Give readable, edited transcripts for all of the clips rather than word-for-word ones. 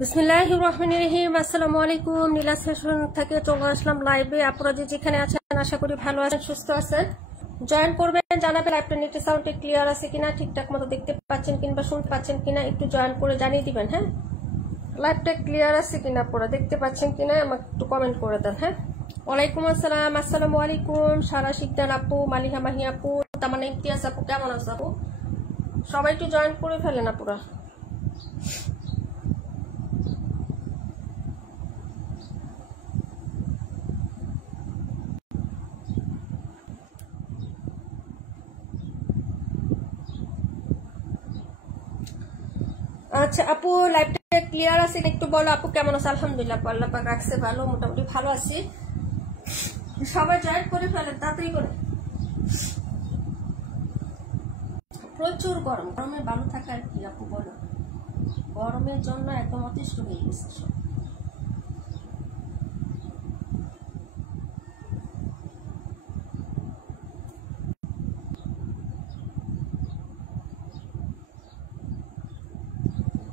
বিসমিল্লাহির রহমানির রহিম। আসসালামু আলাইকুম। নীলা ফ্যাশন থেকে চলে আসলাম লাইভে। আপনারা যেখানে আছেন আশা করি ভালো আছেন, সুস্থ আছেন। জয়েন করবেন, জানাবেন লাইভটা নেটে সাউন্ডে ক্লিয়ার আছে কিনা, ঠিকঠাক মতো দেখতে পাচ্ছেন কিংবা শুনতে পাচ্ছেন কিনা, একটু জয়েন করে জানিয়ে দিবেন। হ্যাঁ, লাইভটা ক্লিয়ার আছে কিনা, আপনারা দেখতে পাচ্ছেন কিনা আমাকে একটু কমেন্ট করে দেন। হ্যাঁ, ওয়ালাইকুম আসসালাম। আসসালামু আলাইকুম। সারা শিকদার আপু, মালিহা মাহি আপু, তামান্না ইমতিয়াজ আপু, কেমন আছে আপু? সবাই একটু জয়েন করে ফেলেন আপুরা। আচ্ছা আপু, লাইভটা ক্লিয়ার আছে একটু বলো আপু, কেমন আছে? আলহামদুলিল্লাহ, আল্লাহ পাক রাখছে ভালো, মোটামুটি ভালো আছি। সবাই জয়েন করে ফেলেন তাড়াতাড়ি করে। প্রচুর গরম, গরমে ভালো থাকা আর কি আপু বলো, গরমের জন্য একদম অতিষ্ঠ হয়ে গেছে সব।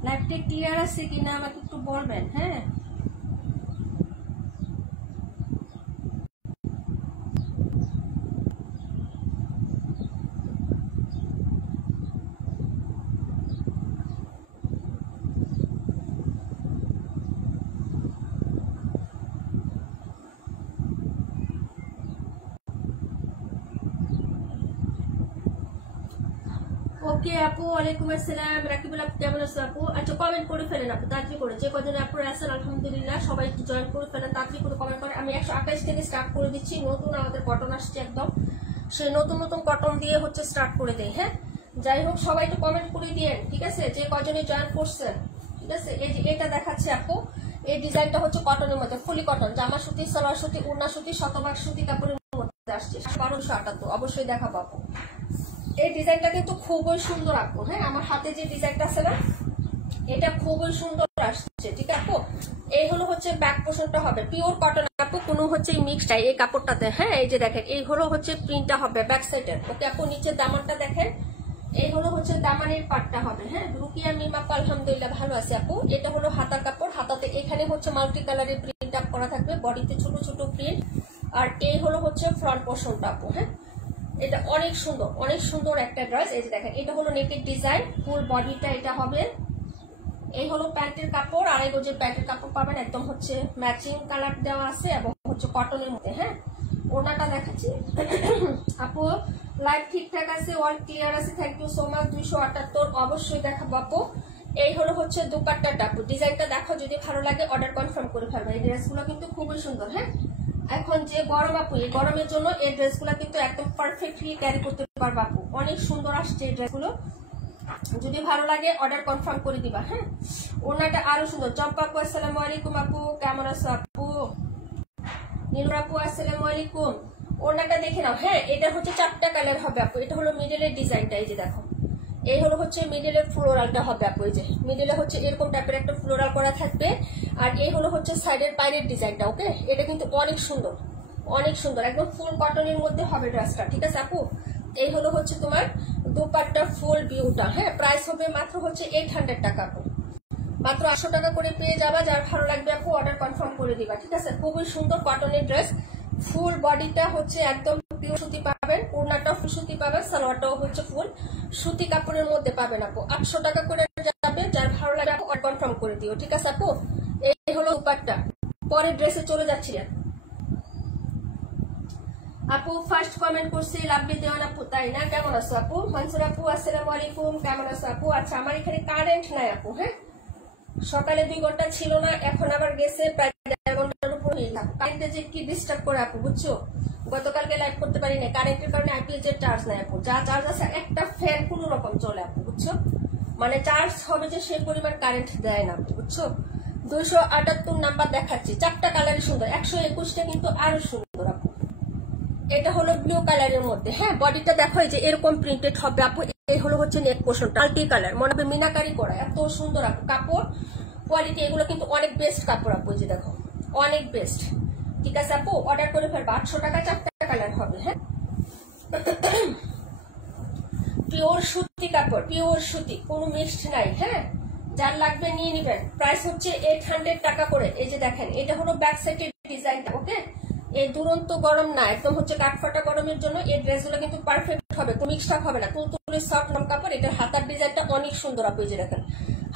লাইভটা ক্লিয়ার আছে কিনা আমাকে একটু বলবেন। হ্যাঁ, ওকে আপু, ওয়ালাইকুম আসসালাম। রাকিবুল আপু কেমন আছো আপু? আচ্ছা কমেন্ট করে ফেলেন আপু তাড়াতাড়ি করে, যে কজন আপনারা আছেন আলহামদুলিল্লাহ সবাই একটু জয়েন করে ফেলেন তাড়াতাড়ি করে কমেন্ট করে। আমি 128 থেকে স্টার্ট করে দিচ্ছি, নতুন আমাদের কটন আসছে একদম, সেই নতুন নতুন কটন দিয়ে হচ্ছে স্টার্ট করে দেয়। হ্যাঁ, যাই হোক সবাই একটু কমেন্ট করে দিয়েন, ঠিক আছে, যে কজনে জয়েন করছেন। ঠিক আছে, এই যে এটা দেখাচ্ছে আপু, এই ডিজাইনটা হচ্ছে কটনের মধ্যে, ফুলি কটন, জামা সুতি, সালোয়ার সুতি, ওড়না সুতি, শতভাগ সুতি কাপড়ের মধ্যে আসছে 1278। অবশ্যই দেখাবো আপু। এই ডিজাইনটা কিন্তু খুবই সুন্দর আপু। হ্যাঁ, আমার হাতে যে ডিজাইনটা আছে না, এটা খুবই সুন্দর আসছে। ঠিক আছে আপু, এই হলো হচ্ছে ব্যাক পোর্শনটা হবে পিওর কটন আপু, কোনো হচ্ছে মিক্সড এই কাপড়টাতে। হ্যাঁ, এই যে দেখেন, এই হলো হচ্ছে প্রিন্টটা হবে ব্যাক সাইডের। ওকে আপু, নিচে দামানটা দেখেন, এই হলো হচ্ছে দামানের পাটটা হবে। হ্যাঁ, রুকিয়া মিম আপু আলহামদুলিল্লাহ ভালো আছে আপু। এটা হলো হাতার কাপড়, হাতাতে এখানে হচ্ছে মাল্টি কালারের প্রিন্ট আপ করা থাকবে, বডিতে ছোট ছোট প্রিন্ট। আর এই হলো হচ্ছে ফ্রন্ট পোর্শনটা আপু। হ্যাঁ, এটা অনেক সুন্দর, অনেক সুন্দর একটা ড্রেস। এই যে দেখেন, এটা হলো নেকের ডিজাইন, ফুল বডিটা এটা হবে। এই হলো প্যান্টের কাপড়, আর এই যে প্যান্টের কাপড় পাবেন একদম হচ্ছে ম্যাচিং কালার দেওয়া আছে এবং হচ্ছে কটনের মধ্যে। হ্যাঁ, ওনাটা দেখাচ্ছি আপু। লাইভ ঠিকঠাক আছে, অল ক্লিয়ার আছে, থ্যাংক ইউ সো মাচ। 278 অবশ্যই দেখাবো আপু। এই হলো হচ্ছে দুপাট্টাটা আপু, ডিজাইনটা দেখো, যদি ভালো লাগে অর্ডার কনফার্ম করে ফেলবে। এই ড্রেসগুলো কিন্তু খুবই সুন্দর। হ্যাঁ, এখন যে গরম আপু, এই গরমের জন্য এই ড্রেসগুলো কিন্তু একদম পারফেক্টলি ক্যারি করতে পারবে আপু, অনেক সুন্দর আসছে এই ড্রেসগুলো। যদি ভালো লাগে অর্ডার কনফার্ম করে দিবা। হ্যাঁ, ওনাটা আরো সুন্দর। চম্পা আপু আসসালামু আলাইকুম আপু, কেমন আছো আপু? নীলুর আপু আসসালামু আলাইকুম। ওনাটা দেখে নাও। হ্যাঁ, এটা হচ্ছে 4টা কালার হবে আপু। এটা হলো মিডলের ডিজাইনটা, এই যে দেখো, এই হলো হচ্ছে মিডলের ফ্লোরালটা হবে আপু। এই যে মিডলে হচ্ছে এরকম টাইপের একটা ফ্লোরাল করা থাকবে, আর এই হলো হচ্ছে সাইডের বাইরের ডিজাইনটা। ওকে, এটা কিন্তু অনেক সুন্দর, অনেক সুন্দর, একদম ফুল কটনের মধ্যে হবে ড্রেসটা। ঠিক আছে আপু, এই হলো হচ্ছে তোমার দুপাট্টা ফুল ভিউটা। হ্যাঁ, প্রাইস হবে মাত্র হচ্ছে 800 টাকা আপু, মাত্র 800 টাকা করে পেয়ে যাবা। যার ভালো লাগবে আপু অর্ডার কনফার্ম করে দিবা। ঠিক আছে, খুবই সুন্দর কটনের ড্রেস, ফুল বডিটা হচ্ছে একদম পিওর সুতি পাবেন, ওড়নাটাও ফুল সুতি পাবেন, সালোয়ারটাও হচ্ছে ফুল সুতি কাপড়ের মধ্যে পাবেন আপু। 800 টাকা করে যাবে, যার ভালো লাগবে আপু অর্ডার কনফার্ম করে দিও। ঠিক আছে আপু, এই হলো দুপাট্টা। পরের ড্রেসে চলে যাচ্ছি আপু। ফার্স্ট কমেন্ট করছি লাভলি দেওয়ান আপু, তাই না? কেমন আছো আপু? মনসুর আপু আসসালামু আলাইকুম, কেমন আছো আপু? আচ্ছা, আমার এখানে কারেন্ট নাই আপু। হ্যাঁ, সকালে 2 ঘন্টা ছিল না, এখন আবার গেছে প্রায় 1.5 ঘন্টার উপর হয়ে গেল। কারেন্টে যে কি ডিস্টার্ব করে আপু, বুঝছো? গতকালকে লাইভ করতে পারি না, কারেন্টের কারণে আইপিএস এর চার্জ নাই আপু। যা চার্জ আছে একটা ফ্যান কোন রকম চলে আপু, বুঝছো? মানে চার্জ হবে যে সেই পরিমাণ কারেন্ট দেয় না আপু, বুঝছো? 278 নাম্বার দেখাচ্ছি, 4টা কালারই সুন্দর, 121টা কিন্তু আরো সুন্দর আপু। এটা হলো ব্লু কালারের মধ্যে। হ্যাঁ, বডিটা দেখো, এই যে এরকম প্রিন্টেড হবে আপু। এই হলো হচ্ছে নেক পোর্শনটা, মাল্টি কালার, মনে হবে মিনাকারি করা, এত সুন্দর আপু। কাপড় কোয়ালিটি এগুলো কিন্তু অনেক বেস্ট কাপড় আপু, এই যে দেখো, অনেক বেস্ট। ঠিক আছে আপু, অর্ডার করে ফেলবো। 800 টাকা, 4টা কালার হবে। হ্যাঁ, পিওর সুতি কাপড়, পিওর সুতি, কোনো মিক্সড নাই। হ্যাঁ, যার লাগবে নিয়ে নিবেন। প্রাইস হচ্ছে 800 টাকা করে। এই যে দেখেন, এটা হলো ব্যাক সাইডের ডিজাইনটা। ওকে, এই দুরন্ত গরম না, একদম হচ্ছে কাঠফাটা গরমের জন্য এই ড্রেসগুলো কিন্তু পারফেক্ট হবে, কোনো মিক্সড হবে না, তুলতুলে সফট নরম কাপড়। এটার হাতার ডিজাইনটা অনেক সুন্দর আপু, এই যে দেখেন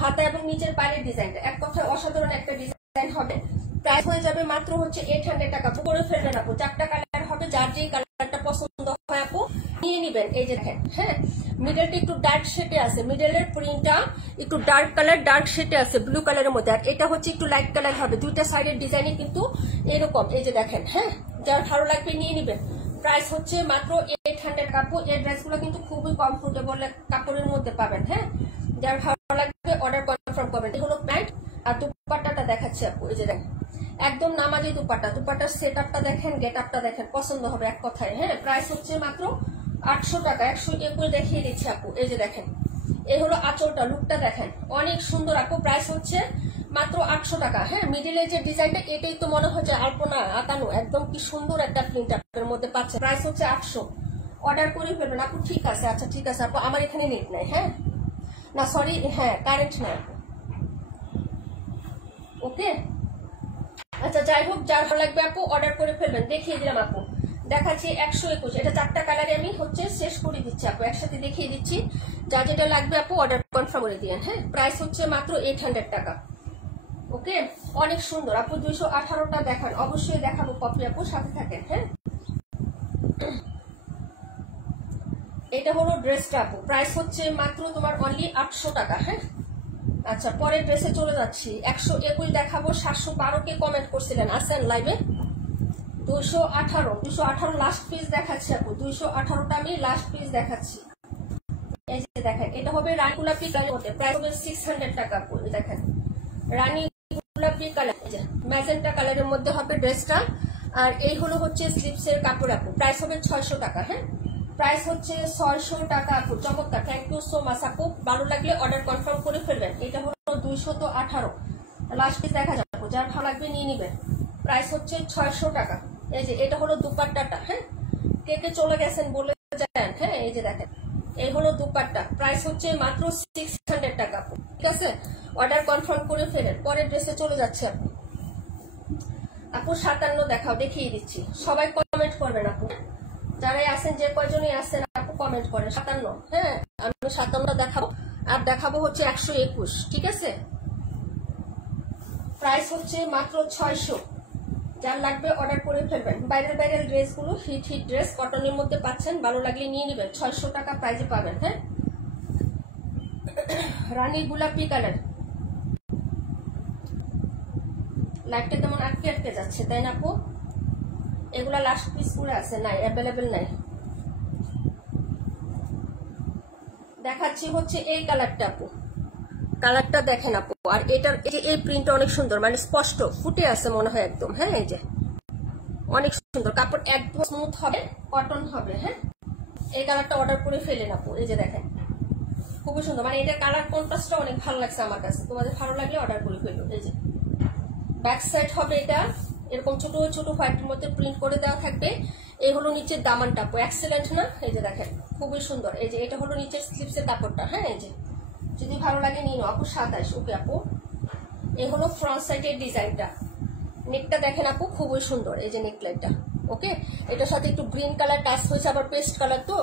হাতা এবং নিচের পাড়ের ডিজাইনটা এক কথায় অসাধারণ একটা ডিজাইন হবে। প্রাইস হয়ে যাবে মাত্র হচ্ছে 800 টাকা করে ফেলবেন আপু। 4টা কালার হবে, যার যেই কালারটা পছন্দ হয় আপু নিয়ে নিবেন। এই যে দেখেন, হ্যাঁ মিডলটা একটু ডার্ক শেডে আছে, মিডলের প্রিন্টটা একটু ডার্ক কালার ডার্ক শেডে আছে ব্লু কালারের মধ্যে, আর এটা হচ্ছে একটু লাইট কালার হবে। দুইটা সাইডের ডিজাইনে কিন্তু এরকম, এই যে দেখেন, হ্যাঁ যার ভালো লাগবে নিয়ে নিবেন। প্রাইস হচ্ছে মাত্র 800 টাকা। এই ড্রেসগুলো কিন্তু খুবই কমফোর্টেবল কাপড়ের মধ্যে পাবেন। হ্যাঁ, যার ভালো লাগবে অর্ডার কনফার্ম করবেন। এগুলো প্যান্ট আর দুপাট্টাটা দেখাচ্ছি আপু, এই যে দেখেন একদম নামাজি দুপাট্টা। দুপাট্টার সেট আপটা দেখেন, গেট আপটা দেখেন, পছন্দ হবে এক কথায়। হ্যাঁ, প্রাইস হচ্ছে মাত্র 800 টাকা। 121 দেখিয়ে দিচ্ছি আপু, এই যে দেখেন এই হলো আঁচলটা, লুকটা দেখেন অনেক সুন্দর আপু। প্রাইস হচ্ছে মাত্র 800 টাকা। হ্যাঁ, মিডিলের যে ডিজাইনটা এটাই তো মনে হচ্ছে আলপনা আঁকানো, একদম কি সুন্দর একটা প্রিন্ট আপনার মধ্যে পাচ্ছে। প্রাইস হচ্ছে 800। অর্ডার করে ফেলবেন আপু। ঠিক আছে, আচ্ছা ঠিক আছে আপু, আমার এখানে নেট নাই, হ্যাঁ না সরি, হ্যাঁ কারেন্ট নাই আপু। ওকে, আচ্ছা যাই হোক, যার ভালো লাগবে আপু অর্ডার করে ফেলবেন। দেখিয়ে দিলাম আপু, দেখাচ্ছি 121। এটা 4টা কালারে আমি হচ্ছে শেষ করে দিচ্ছি আপু, একসাথে দেখিয়ে দিচ্ছি। যা যেটা লাগবে আপু অর্ডার কনফার্ম করে দিয়েন। হ্যাঁ, প্রাইস হচ্ছে মাত্র 800 টাকা। ওকে, অনেক সুন্দর আপু। 218টা দেখান, অবশ্যই দেখাবো কপি আপু, সাথে থাকেন। হ্যাঁ, এটা হলো ড্রেসটা আপু, প্রাইস হচ্ছে মাত্র তোমার অনলি 800 টাকা। হ্যাঁ, আচ্ছা পরের ড্রেসে চলে যাচ্ছি। 121 দেখাবো। 712 কে কমেন্ট করছিলেন, আসেন লাইভে। 218 লাস্ট পিস দেখাচ্ছি আপু। 218টা আমি লাস্ট পিস দেখাচ্ছি। এই যে দেখেন, এটা হবে রানী গোলাপি কালারের মধ্যে, প্রাইস হবে 600 টাকা আপু। দেখেন রানী গোলাপি কালার, এই যে ম্যাজেন্টা কালারের মধ্যে হবে ড্রেসটা। আর এই হলো হচ্ছে স্লিপসের কাপড় আপু, প্রাইস হবে 600 টাকা। হ্যাঁ, প্রাইস হচ্ছে 600 টাকা আপু। চমৎকার, থ্যাংক ইউ সো মাচ আপু। ভালো লাগলে অর্ডার কনফার্ম করে ফেলবেন। এটা হলো 218 লাস্ট পিস দেখা যাবে, যার ভালো লাগবে নিয়ে নিবেন। প্রাইস হচ্ছে 600 টাকা। এই যে এটা হলো দুপাট্টাটা। হ্যাঁ, কে কে চলে গেছেন বলে যান। হ্যাঁ, এই যে দেখেন এই হলো দুপাট্টা, প্রাইস হচ্ছে মাত্র 600 টাকা আপু। ঠিক আছে, অর্ডার কনফার্ম করে ফেলেন। পরের ড্রেসে চলে যাচ্ছে আপু। আপু 57 দেখাও, দেখিয়ে দিচ্ছি। সবাই কমেন্ট করবেন আপু, যারাই আছেন যে কয়জনই আছেন আপু কমেন্ট করেন। 57, হ্যাঁ আমি 57টা দেখাবো, আর দেখাবো হচ্ছে 121। ঠিক আছে, প্রাইস হচ্ছে মাত্র 600। যার লাগবে অর্ডার করে ফেলবেন। বাইরের ড্রেসগুলো হিট ড্রেস, কটনের মধ্যে পাচ্ছেন, ভালো লাগলে নিয়ে নেবেন। 600 টাকা প্রাইজে পাবেন। হ্যাঁ, রানী গোলাপি কালার। লাইটটা তেমন আটকে যাচ্ছে তাই না আপু? এগুলা লাস্ট পিস করে আছে, নাই অ্যাভেলেবেল নাই। দেখাচ্ছি হচ্ছে এই কালারটা আপু, কালারটা দেখেন আপু। আর এটার এই প্রিন্টটা অনেক সুন্দর, মানে স্পষ্ট ফুটে আছে মনে হয় একদম। হ্যাঁ, এই যে অনেক সুন্দর কাপড়, একদম স্মুথ হবে, কটন হবে। হ্যাঁ, এই কালারটা অর্ডার করে ফেলেন আপু। এই যে দেখেন খুবই সুন্দর, মানে এটা কালার কন্ট্রাস্টটা অনেক ভালো লাগছে আমার কাছে। তোমাদের ভালো লাগলে অর্ডার করে ফেলো। এই যে ব্যাক সাইড হবে এটা এরকম ছোট ছোট হোয়াইটের মধ্যে প্রিন্ট করে দেওয়া থাকবে। এই হলো নিচের দামানটা আপু, এক্সেলেন্ট না? এই যে দেখেন খুবই সুন্দর। এই যে এটা হলো নিচের স্লিপসের কাপড়টা। হ্যাঁ, এই যে যদি ভালো লাগে নিন আপু। 27। ওকে আপু, এই হলো ফ্রন্ট সাইডের ডিজাইনটা। নেকটা দেখেন আপু খুবই সুন্দর, এই যে নেকলাইনটা। ওকে, এটার সাথে একটু গ্রিন কালার টাচ হয়েছে, আবার পেস্ট কালার, তো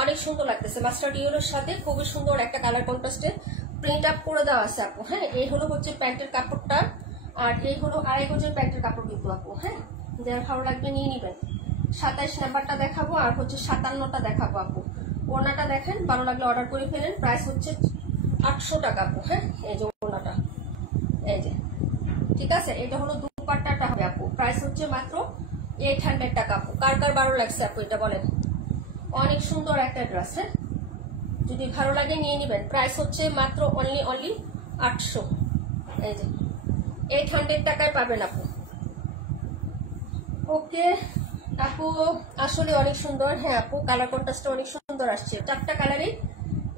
অনেক সুন্দর লাগতেছে। মাস্টার্ড ইয়েলোর সাথে খুবই সুন্দর একটা কালার কন্ট্রাস্টের প্রিন্ট আপ করে দেওয়া আছে আপু। হ্যাঁ, এই হলো হচ্ছে প্যান্টের কাপড়টা, আর এই হলো 2.5 গজের প্যান্টের কাপড় কিন্তু আপু। হ্যাঁ, যার ভালো লাগবে নিয়ে নিবেন। 27 নাম্বারটা দেখাবো, আর হচ্ছে 57টা দেখাবো আপু। ওড়নাটা দেখেন, ভালো লাগলে অর্ডার করে ফেলেন। প্রাইস হচ্ছে 800 টাকা আপু। হ্যাঁ, এই যে ওড়নাটা, এই যে ঠিক আছে। এটা হলো দুপাট্টাটা হবে আপু, প্রাইস হচ্ছে মাত্র 800 টাকা আপু। কার কার ভালো লাগছে আপু এটা বলেন? অনেক সুন্দর একটা ড্রেস। হ্যাঁ, যদি ভালো লাগে নিয়ে নিবেন। প্রাইস হচ্ছে মাত্র অনলি 800। এই যে 800 টাকায় পাবেন আপু। ওকে আপু, আসলে অনেক সুন্দর। হ্যাঁ আপু, কালার কন্ট্রাস্টটা অনেক সুন্দর আসছে। 4টা কালারই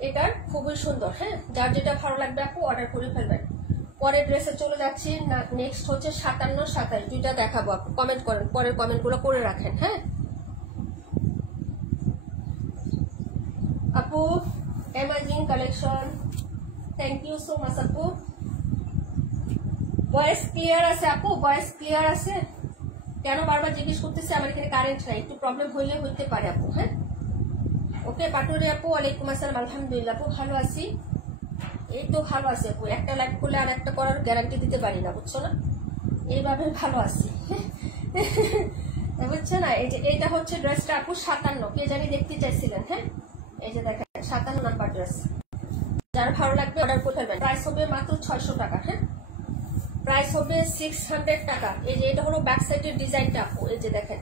এটার খুবই সুন্দর। হ্যাঁ, যার যেটা ভালো লাগবে আপু অর্ডার করে ফেলবেন। পরের ড্রেসে চলে যাচ্ছি। নেক্সট হচ্ছে 57, 27 দুইটা দেখাবো আপু। কমেন্ট করেন, পরের কমেন্টগুলো করে রাখেন। হ্যাঁ আপু, amazing collection thank you so much আপু। ভয়েস ক্লিয়ার আছে আপু? ভয়েস ক্লিয়ার আছে? কেন বারবার জিজ্ঞেস করতেছে? আমার এখানে কারেন্ট নাই, একটু প্রবলেম হইতে পারে আপু। হ্যাঁ ওকে পাটুরি আপু ওয়ালাইকুম আসসালাম। আলহামদুলিল্লাহ আপু ভালো আছি, এই তো ভালো আছি আপু। একটা লাইভ করলে আর একটা করার গ্যারান্টি দিতে পারি না, বুঝছো না? এইভাবে ভালো আছি বুঝছো না? এই যে এইটা হচ্ছে ড্রেসটা আপু 57, কে জানি দেখতে চাইছিলেন। হ্যাঁ এই যে দেখেন 57 নাম্বার ড্রেস, যার ভালো লাগবে অর্ডার করে ফেলবেন। প্রাইস হবে মাত্র 600 টাকা। হ্যাঁ প্রাইস হবে 600 টাকা। এই যে এটা হলো ব্যাক সাইডের ডিজাইনটা আপু, এই যে দেখেন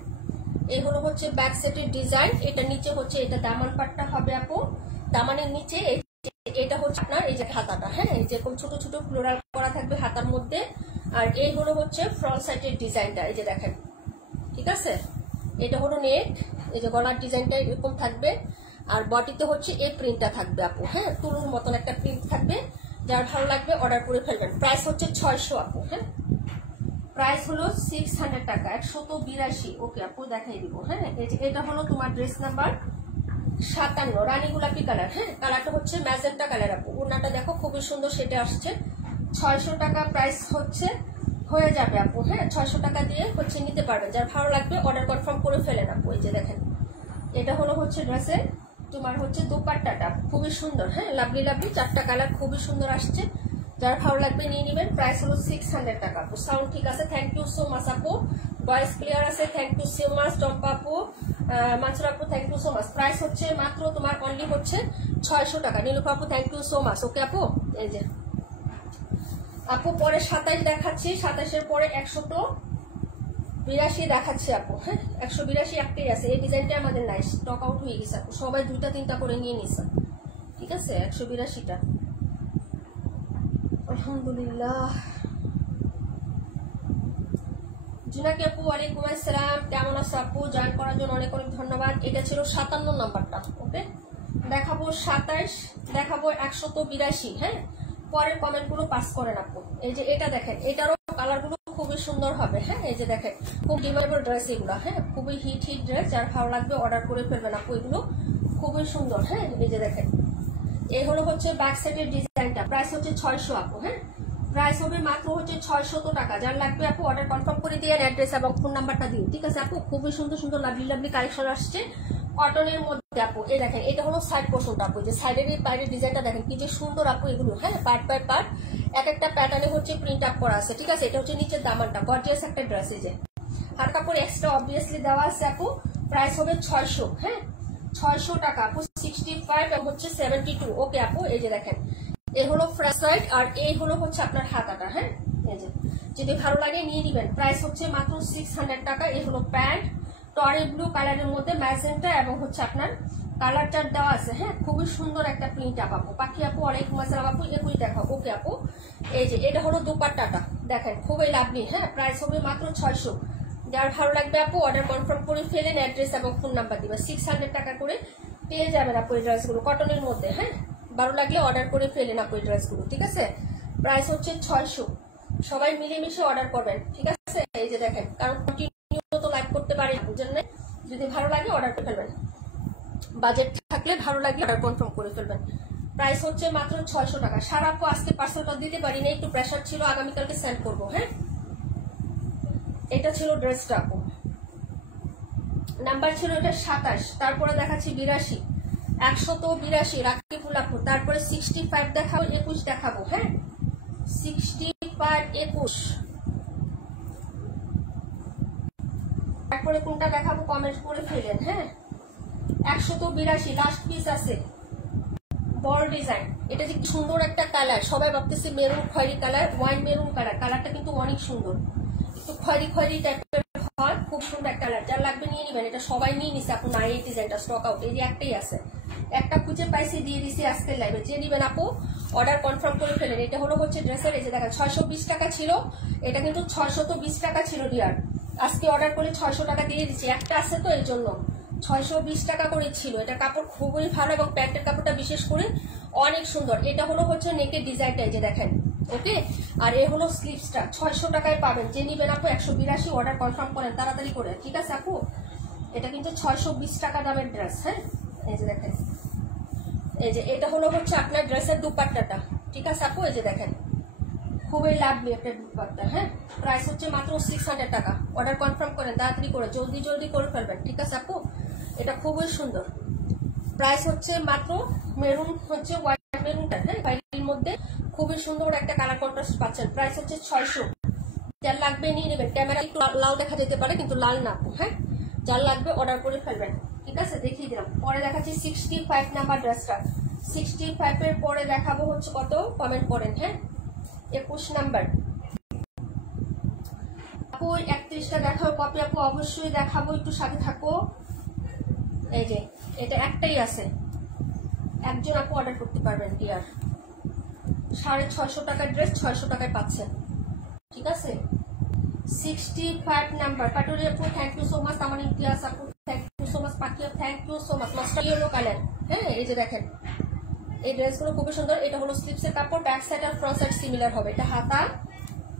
এই হলো হচ্ছে ব্যাক সাইডের ডিজাইন। এটা নিচে হচ্ছে এটা দামান পাটটা হবে আপু, দামানের নিচে এটা হচ্ছে আপনার এই যে হাতাটা। হ্যাঁ এই যে ছোট ছোট ফ্লোরাল করা থাকবে হাতার মধ্যে। আর এই হলো হচ্ছে ফ্রন্ট সাইডের ডিজাইনটা, এই যে দেখেন। ঠিক আছে, এটা হলো নেক, এই যে গলার ডিজাইনটা এরকম থাকবে। আর বডিতে হচ্ছে এই প্রিন্টটা থাকবে আপু। হ্যাঁ তুলুর মতন একটা প্রিন্ট থাকবে, যার ভালো লাগবে অর্ডার করে ফেলবেন। প্রাইস হচ্ছে 600 আপু। হ্যাঁ প্রাইস হলো 600 টাকা, 182। ওকে আপু দেখাই দিব। হ্যাঁ এই যে এটা হলো তোমার ড্রেস নাম্বার 57 রানী গোলাপি কালার। হ্যাঁ কালারটা হচ্ছে ম্যাজেন্টা কালার আপু। ওড়নাটা দেখো খুবই সুন্দর সেটা আসছে। 600 টাকা প্রাইস হচ্ছে, হয়ে যাবে আপু। হ্যাঁ 600 টাকা দিয়ে হচ্ছে নিতে পারবেন, যার ভালো লাগবে অর্ডার কনফার্ম করে ফেলেন আপু। এই যে দেখেন এটা হলো হচ্ছে ড্রেসের তোমার হচ্ছে দোপাট্টাটা খুবই সুন্দর। হ্যাঁ লাভলি লাভলি 4টা কালার খুবই সুন্দর আসছে, যার ভালো লাগবে নিয়ে নেবেন। প্রাইস হলো 600 টাকা আপু। সাউন্ড ঠিক আছে? থ্যাংক ইউ সো মাচ আপু। ভয়েস ক্লিয়ার আছে? Thank you so much Tompa আপু, মানসুর আপু thank you so much. Price হচ্ছে মাত্র তোমার অনলি হচ্ছে 600 টাকা। নীলুফা আপু thank you so much. Okay আপু এই যে আপু পরে 27 দেখাচ্ছি, 27-এর পরে 182 দেখাচ্ছি আপু। হ্যাঁ 182 একটাই আছে, এই ডিজাইনটা আমাদের নাই, স্টক আউট হয়ে গেছে আপু। সবাই 2টা 3টা করে নিয়ে নিছে। ঠিক আছে 182টা। আলহামদুলিল্লাহ। জুনাকি আপু ওয়ালাইকুম আসসালাম, কেমন আছো আপু? জয়েন করার জন্য অনেক অনেক ধন্যবাদ। এটা ছিল 57 নাম্বারটা। ওকে দেখাবো 27, দেখাবো 182। হ্যাঁ পরের কমেন্ট গুলো পাস করেন আপু। এই যে এটা দেখেন, এটারও কালার গুলো খুবই সুন্দর হবে। হ্যাঁ এই যে দেখেন খুব ডিমান্ডেবল ড্রেস এগুলো। হ্যাঁ খুবই হিট ড্রেস, যার ভালো লাগবে অর্ডার করে ফেলবেন আপু, এগুলো খুবই সুন্দর। হ্যাঁ এই যে দেখেন এই হলো হচ্ছে ব্যাক সাইডের ডিজাইনটা। প্রাইস হচ্ছে 600 আপু। হ্যাঁ প্রাইস হবে মাত্র হচ্ছে 600 টাকা। যার লাগবে আপু অর্ডার কনফার্ম করে দিয়ে অ্যাড্রেস এবং ফোন নাম্বারটা দিন। ঠিক আছে আপু, খুবই সুন্দর সুন্দর লাভলি লাভলি কালেকশন আসছে কটনের মধ্যে আপু। এই দেখেন এটা হলো সাইড পোর্শনটা আপু, যে সাইডের এই বাইরের ডিজাইনটা দেখেন কি যে সুন্দর আপু এগুলো। হ্যাঁ পার্ট বাই পার্ট এক একটা প্যাটার্নে হচ্ছে প্রিন্ট আপ করা আছে। ঠিক আছে এটা হচ্ছে নিচের দামানটা, গর্জিয়াস একটা ড্রেস। এই যে হাত কাপড় এক্সট্রা অবভিয়াসলি দেওয়া আছে আপু। প্রাইস হবে 600। হ্যাঁ 600 টাকা আপু। 65 এবং হচ্ছে 72। ওকে আপু এই যে দেখেন এই হলো ফ্রন্ট সাইড আর এই হলো হচ্ছে আপনার হাতাটা। হ্যাঁ এই যে যদি ভালো লাগে নিয়ে নিবেন। প্রাইস হচ্ছে মাত্র 600 টাকা। এই হলো প্যান্ট টরে ব্লু কালারের মধ্যে ম্যাজেন্টা এবং হচ্ছে আপনার কালার চার্ট দেওয়া আছে। হ্যাঁ খুবই সুন্দর একটা প্রিন্ট আপ আপু। পাখি আপু ওয়ালাইকুম আসসালাম আপু, এগুলি দেখাও। ওকে আপু এই যে এটা হলো দোপাট্টাটা দেখেন খুবই লাভলি। হ্যাঁ প্রাইস হবে মাত্র 600। যার ভালো লাগবে আপু অর্ডার কনফার্ম করে ফেলেন, অ্যাড্রেস এবং ফোন নাম্বার দিবেন। 600 টাকা করে পেয়ে যাবেন আপু এই ড্রেসগুলো কটনের মধ্যে। হ্যাঁ ভালো লাগলে অর্ডার করে ফেলেন আপু এই ড্রেসগুলো। ঠিক আছে প্রাইস হচ্ছে 600। সবাই মিলেমিশে অর্ডার করবেন। ঠিক আছে এই যে দেখেন, কারণ কন্টিনিউ তো লাইভ করতে পারি বুঝলেন না, যদি ভালো লাগে অর্ডার করে ফেলবেন। বাজেট থাকলে ভালো লাগলে অর্ডার কনফার্ম করে ফেলবেন। প্রাইস হচ্ছে মাত্র 600 টাকা। সারা আপু আজকে পার্সেলটা দিতে পারি না, একটু প্রেশার ছিল, আগামীকালকে সেন্ড করবো। হ্যাঁ এটা ছিল ড্রেসটা আপু, নাম্বার ছিল এটা 27। তারপরে দেখাচ্ছি 82, 182 রাকিবুল আপু। তারপরে 65 দেখাবো, 21 দেখাবো। হ্যাঁ 65 21। তারপরে কোনটা দেখাবো কমেন্ট করে ফেলেন। হ্যাঁ 182 লাস্ট পিস আছে, বল ডিজাইন। এটা যে সুন্দর একটা কালার, সবাই ভাবতেছে মেরুন খয়েরি কালার, ওয়াইন মেরুন কালার। কালারটা কিন্তু অনেক সুন্দর, একটু খয়েরি খয়েরি টাইপের হয়, খুব সুন্দর একটা কালার। যার লাগবে নিয়ে নিবেন। এটা সবাই নিয়ে নিছে আপু, নাই এই ডিজাইনটা স্টক আউট। এই যে একটাই আছে, একটা খুঁজে পাইছি দিয়ে দিছি আজকের লাইভে। যে নিবেন আপু অর্ডার কনফার্ম করে ফেলেন। এটা হলো হচ্ছে ড্রেসের, এই যে দেখেন 620 টাকা ছিল, এটা কিন্তু 620 টাকা ছিল ডিয়ার। আজকে অর্ডার করে 600 টাকা দিয়ে দিচ্ছি, একটা আছে তো এই জন্য 620 টাকা করে ছিল। এটা কাপড় খুবই ভালো এবং প্যান্টের কাপড়টা বিশেষ করে অনেক সুন্দর। এটা হলো হচ্ছে নেকের ডিজাইনটা, এই যে দেখেন। ওকে আর এ হলো স্লিভসটা, 600 টাকায় পাবেন। যে নিবেন আপু 182 অর্ডার কনফার্ম করেন তাড়াতাড়ি করে। ঠিক আছে আপু, এটা কিন্তু 620 টাকা দামের ড্রেস। হ্যাঁ এই যে দেখেন, এই যে এটা হলো হচ্ছে আপনার ড্রেসের দুপাট্টাটা। ঠিক আছে আপু, এই যে দেখেন খুবই লাভলি একটা দুপাট্টা। হ্যাঁ, প্রাইস হচ্ছে মাত্র 600 টাকা। অর্ডার কনফার্ম করেন, তাড়াতাড়ি করে জলদি জলদি করে ফেলবেন। ঠিক আছে আপু, এটা খুবই সুন্দর। প্রাইস হচ্ছে মাত্র মেরুন হচ্ছে হোয়াইট মেরুনটা, হ্যাঁ হোয়াইটের মধ্যে খুবই সুন্দর একটা কালার কন্ট্রাস্ট পাচ্ছেন। প্রাইস হচ্ছে 600। যার লাগবে নিয়ে নেবেন। ক্যামেরা একটু লাল দেখা যেতে পারে কিন্তু লাল না আপু। হ্যাঁ, যার লাগবে অর্ডার করে ফেলবেন। ঠিক আছে, দেখিয়ে দিলাম। পরে দেখাচ্ছি 65 নাম্বার ড্রেসটা। 65 এর পরে দেখাবো হচ্ছে কত, কমেন্ট করেন। হ্যাঁ, 21 নাম্বার আপু। 31টা দেখাও কপি আপু, অবশ্যই দেখাবো, একটু সাথে থাকো। এই যে এটা একটাই আছে, একজন আপু অর্ডার করতে পারবেন। ডিয়ার 650 টাকার ড্রেস 600 টাকায় পাচ্ছেন। ঠিক আছে, 65 নাম্বার পাটুরি আপু, থ্যাংক ইউ সো মাচ। আমার ইতিহাস আপু, thank you so much. Pakhi আপু, thank you so much. Master yellow colour. হ্যাঁ, এই যে দেখেন এই ড্রেসগুলো খুবই সুন্দর। এটা হলো স্লিপসের কাপড়, ব্যাক সাইড আর ফ্রন্ট সাইড সিমিলার হবে। এটা হাতা,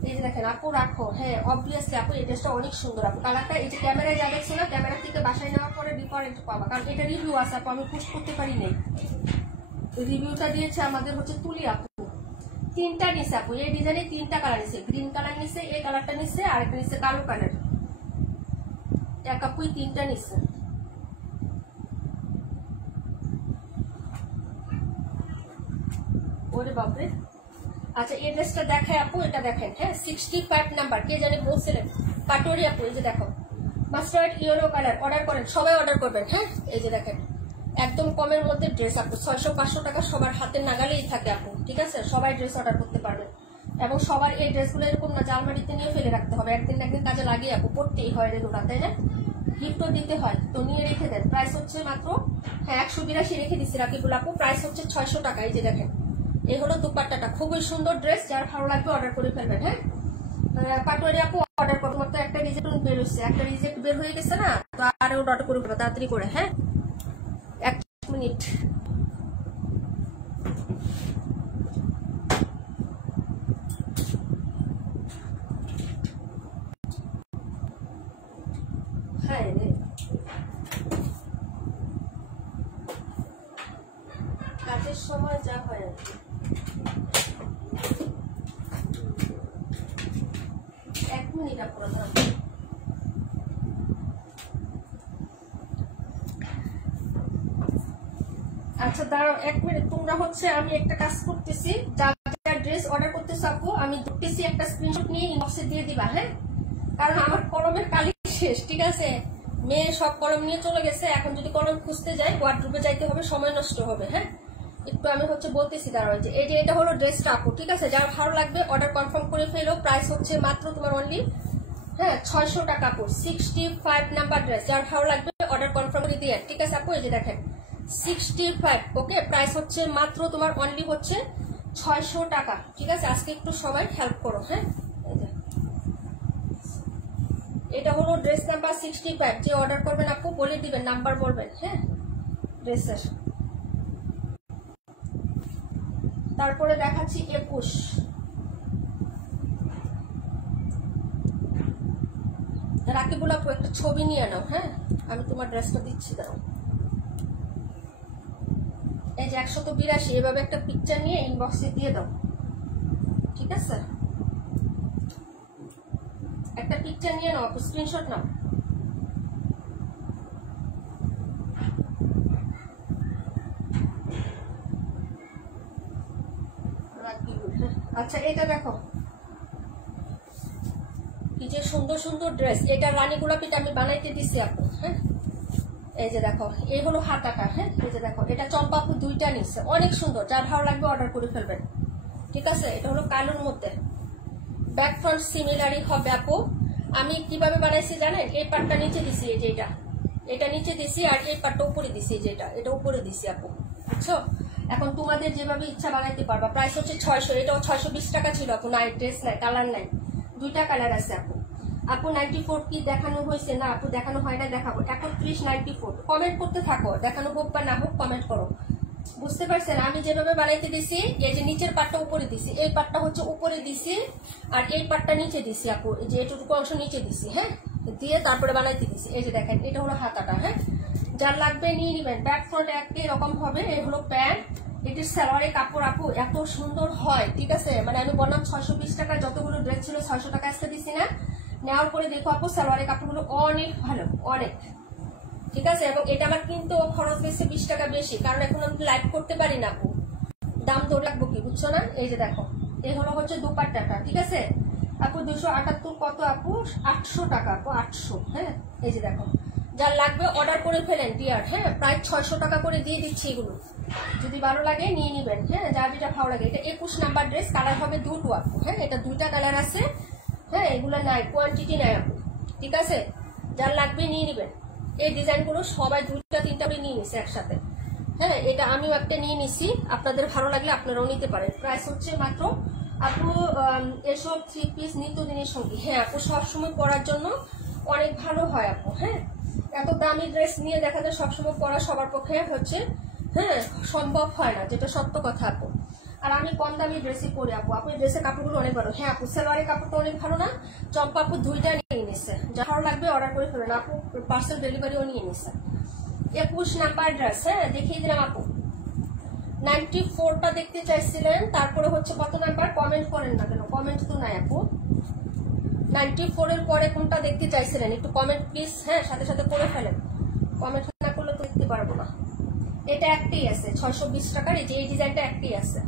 এই যে দেখেন আপু রাখো। হ্যাঁ, অবভিয়াসলি আপু এই ড্রেসটা অনেক সুন্দর আপু। কালারটা এই যে ক্যামেরায় যা দেখছি না, ক্যামেরা থেকে বাসায় নেওয়ার পরে ডিফারেন্ট পাবা, কারণ এটা রিভিউ আছে আপু, আমি পোস্ট করতে পারি নাই। রিভিউটা দিয়েছে আমাদের হচ্ছে তুলি আপু। 3টা নিছে আপু, এই ডিজাইনে 3টা কালার নিছে। গ্রিন কালার নিছে, এই কালারটা নিছে, আর একটা নিছে কালো কালার। এক আপুই 3টা নিছে। ওরে বাপরে। আচ্ছা, এই ড্রেসটা দেখায় আপু, এটা দেখেন। হ্যাঁ, 65 নাম্বার। কে জানি বলছিলেন পাটুরি আপু। এই যে দেখো মাস্টার্ড ইয়েলো কালার। অর্ডার করেন, সবাই অর্ডার করবেন। হ্যাঁ, এই যে দেখেন একদম কমের মধ্যে ড্রেস আপু। 600-500 টাকা সবার হাতের নাগালেই থাকে আপু। ঠিক আছে, সবাই ড্রেস অর্ডার করতে পারবেন। এবং সবার এই ড্রেসগুলো এরকম না আলমারিতে নিয়ে ফেলে রাখতে হবে, একদিন না একদিন কাজে লাগিয়ে আপু পড়তেই হয় রেগুলা, তাই না? গিফটও দিতে হয়, তো নিয়ে রেখে দেন। প্রাইস হচ্ছে মাত্র, হ্যাঁ 182 রেখে দিচ্ছি রাকিবুল আপু। প্রাইস হচ্ছে 600 টাকা। এই যে দেখেন এই হলো দুপাট্টাটা, খুবই সুন্দর ড্রেস। যার ভালো লাগবে অর্ডার করে ফেলবেন। হ্যাঁ, পাটোয়ারি আপু অর্ডার করবো। মাত্র একটা রিজেক্ট বের হয়েছে, একটা রিজেক্ট বের হয়ে গেছে না, তো আরও অর্ডার করে ফেলো তাড়াতাড়ি করে। হ্যাঁ, 1 মিনিট। হ্যাঁ, কাজের সময় যা হয় আর কি। 1 মিনিট আপনার। আচ্ছা দাঁড়াও 1 মিনিট। তোমরা হচ্ছে, আমি একটা কাজ করতেছি, যা যা ড্রেস অর্ডার করতেছো আপু, আমি দেখতেছি একটা স্ক্রিনশট নিয়ে ইনবক্সে দিয়ে দিবা। হ্যাঁ, কারণ আমার কলমের কালি শেষ। ঠিক আছে, মেয়ে সব কলম নিয়ে চলে গেছে, এখন যদি কলম খুঁজতে যাই ওয়ার্ডরোবে যাইতে হবে, সময় নষ্ট হবে। হ্যাঁ, একটু আমি হচ্ছে বলতেছি দাঁড়াও। যে এই যে এটা হলো ড্রেসটা আপু। ঠিক আছে, যার ভালো লাগবে অর্ডার কনফার্ম করে ফেলো। প্রাইস হচ্ছে মাত্র তোমার অনলি, হ্যাঁ 600 টাকা আপু। 65 নাম্বার ড্রেস, যার ভালো লাগবে অর্ডার কনফার্ম করে দিয়ে। ঠিক আছে আপু, এই যে দেখেন 65। ওকে, প্রাইস হচ্ছে মাত্র তোমার অনলি হচ্ছে 600 টাকা। ঠিক আছে, আজকে একটু সবাই হেল্প করো। হ্যাঁ, এটা হলো ড্রেস নাম্বার 65। যে অর্ডার করবেন আপু বলে দিবেন, নাম্বার বলবেন। হ্যাঁ, ড্রেসের তারপরে দেখাচ্ছি 21। রাকিবুল আপু একটা ছবি নিয়ে নাও। হ্যাঁ, আমি তোমার ড্রেসটা দিচ্ছি, দাও। এই যে 182, এভাবে একটা পিকচার নিয়ে ইনবক্সে দিয়ে দাও। ঠিক আছে, একটা পিকচার নিয়ে নাও, স্ক্রিনশট নাও। আচ্ছা, এটা দেখো কি যে সুন্দর সুন্দর ড্রেস। এটা রানী গোলাপিটা আমি বানাইতে দিছি আপু। হ্যাঁ, এই যে দেখো এই হলো হাতাটা। হ্যাঁ, এই যে দেখো এটা চম্পা আপু 2টা নিচ্ছে, অনেক সুন্দর। যার ভালো লাগবে অর্ডার করে ফেলবেন। ঠিক আছে, এটা হলো কালোর মধ্যে, ব্যাক ফ্রন্ট সিমিলারই হবে আপু। আমি কিভাবে বানাইছি জানেন? এই পাটটা নিচে দিছি, এই যে এটা নিচে দিছি, আর এই পাটটা উপরে দিছি, যেটা এটা উপরে দিছি আপু। বুঝছো? এখন তোমাদের যেভাবে ইচ্ছা বানাইতে পারবা। প্রাইস হচ্ছে 600। এটাও 620 টাকা ছিল আপু। নাই ড্রেস নাই, কালার নাই, 2টা কালার আছে আপু। আপু 94 কি দেখানো হয়েছে? না আপু দেখানো হয় না, দেখাবো। 31 94। কমেন্ট করতে থাকো, দেখানো হোক বা না হোক কমেন্ট করো। বুঝতে পারছেন? আমি যেভাবে বানাইতে দিছি, এই যে নিচের পাটটা উপরে দিছি, এই পাটটা হচ্ছে উপরে দিছি, আর এই পাটটা নিচে দিছি আপু। এই যে এটুকু অংশ নিচে দিছি। হ্যাঁ, দিয়ে তারপরে বানাইতে দিছি। এই যে দেখেন এটা হলো হাতাটা। হ্যাঁ, যার লাগবে নিয়ে নিবেন। ব্যাক ফ্রন্ট একই রকম হবে। এই হলো প্যান্ট, এটির সালোয়ারের কাপড় আপু এত সুন্দর হয়, ঠিক আছে। মানে আমি বললাম 620 টাকা যতগুলো ড্রেস ছিল 600 টাকা আজকে দিছি না, নেওয়ার পরে দেখো আপু সালোয়ারের কাপড়গুলো অনেক ভালো, অনেক, ঠিক আছে। এবং এটা আমার কিন্তু খরচ বেশি 20 টাকা বেশি, কারণ এখন আমি লাইভ করতে পারি না আপু, দাম ধরে রাখবো কি, বুঝছো না। এই যে দেখো, এই হলো হচ্ছে দুপাট্টাটা, ঠিক আছে আপু। 278 কত আপু, 800 টাকা আপু, 800। হ্যাঁ, এই যে দেখো, যার লাগবে অর্ডার করে ফেলেন ডিয়ার। হ্যাঁ, প্রায় 600 টাকা করে দিয়ে দিচ্ছি এগুলো, যদি ভালো লাগে নিয়ে নিবেন। হ্যাঁ, যার যেটা ভালো লাগে। এটা 21 নাম্বার ড্রেস, কালার হবে দুটো আপু। হ্যাঁ, এটা দুইটা কালার আছে। হ্যাঁ, এগুলো নাই, কোয়ান্টিটি নাই আপু, ঠিক আছে। যার লাগবে নিয়ে নিবেন। এই ডিজাইনগুলো সবাই 2-3টা করে নিয়ে নিছে একসাথে। হ্যাঁ, এটা আমিও একটা নিয়ে নিছি, আপনাদের ভালো লাগলে আপনারাও নিতে পারেন। প্রাইস হচ্ছে মাত্র আপু, এসব 3 পিস নিত্যদিনের সঙ্গী। হ্যাঁ আপু, সবসময় পরার জন্য অনেক ভালো হয় আপু। হ্যাঁ, এত দামি ড্রেস নিয়ে দেখা যায় সবসময় পরা সবার পক্ষে হচ্ছে হ্যাঁ সম্ভব হয় না, যেটা সত্য কথা আপু। আর আমি কম দামি ড্রেসই পরি আপু। আপু ড্রেসের কাপড়গুলো অনেক ভালো। হ্যাঁ আপু, সালোয়ারের কাপড়টা অনেক ভালো না, চম্পা আপু 2টা নিয়ে নিচ্ছে, যা ভালো লাগবে অর্ডার করে ফেলেন আপু, পার্সেল ডেলিভারিও নিয়ে নিচ্ছে। 21 নাম্বার ড্রেস, হ্যাঁ দেখিয়ে দিলাম আপু। 94টা দেখতে চাইছিলেন, তারপরে হচ্ছে কত নাম্বার, কমেন্ট করেন না কেন, কমেন্ট তো নাই আপু। 94 এর পরে কোনটা দেখতে চাইছিলেন একটু কমেন্ট প্লিজ। হ্যাঁ, সাথে সাথে করে ফেলেন, কমেন্ট না করলে তো দেখতে পারবো না। এটা একটাই আছে 620 টাকার, এই যে এই ডিজাইনটা একটাই আছে,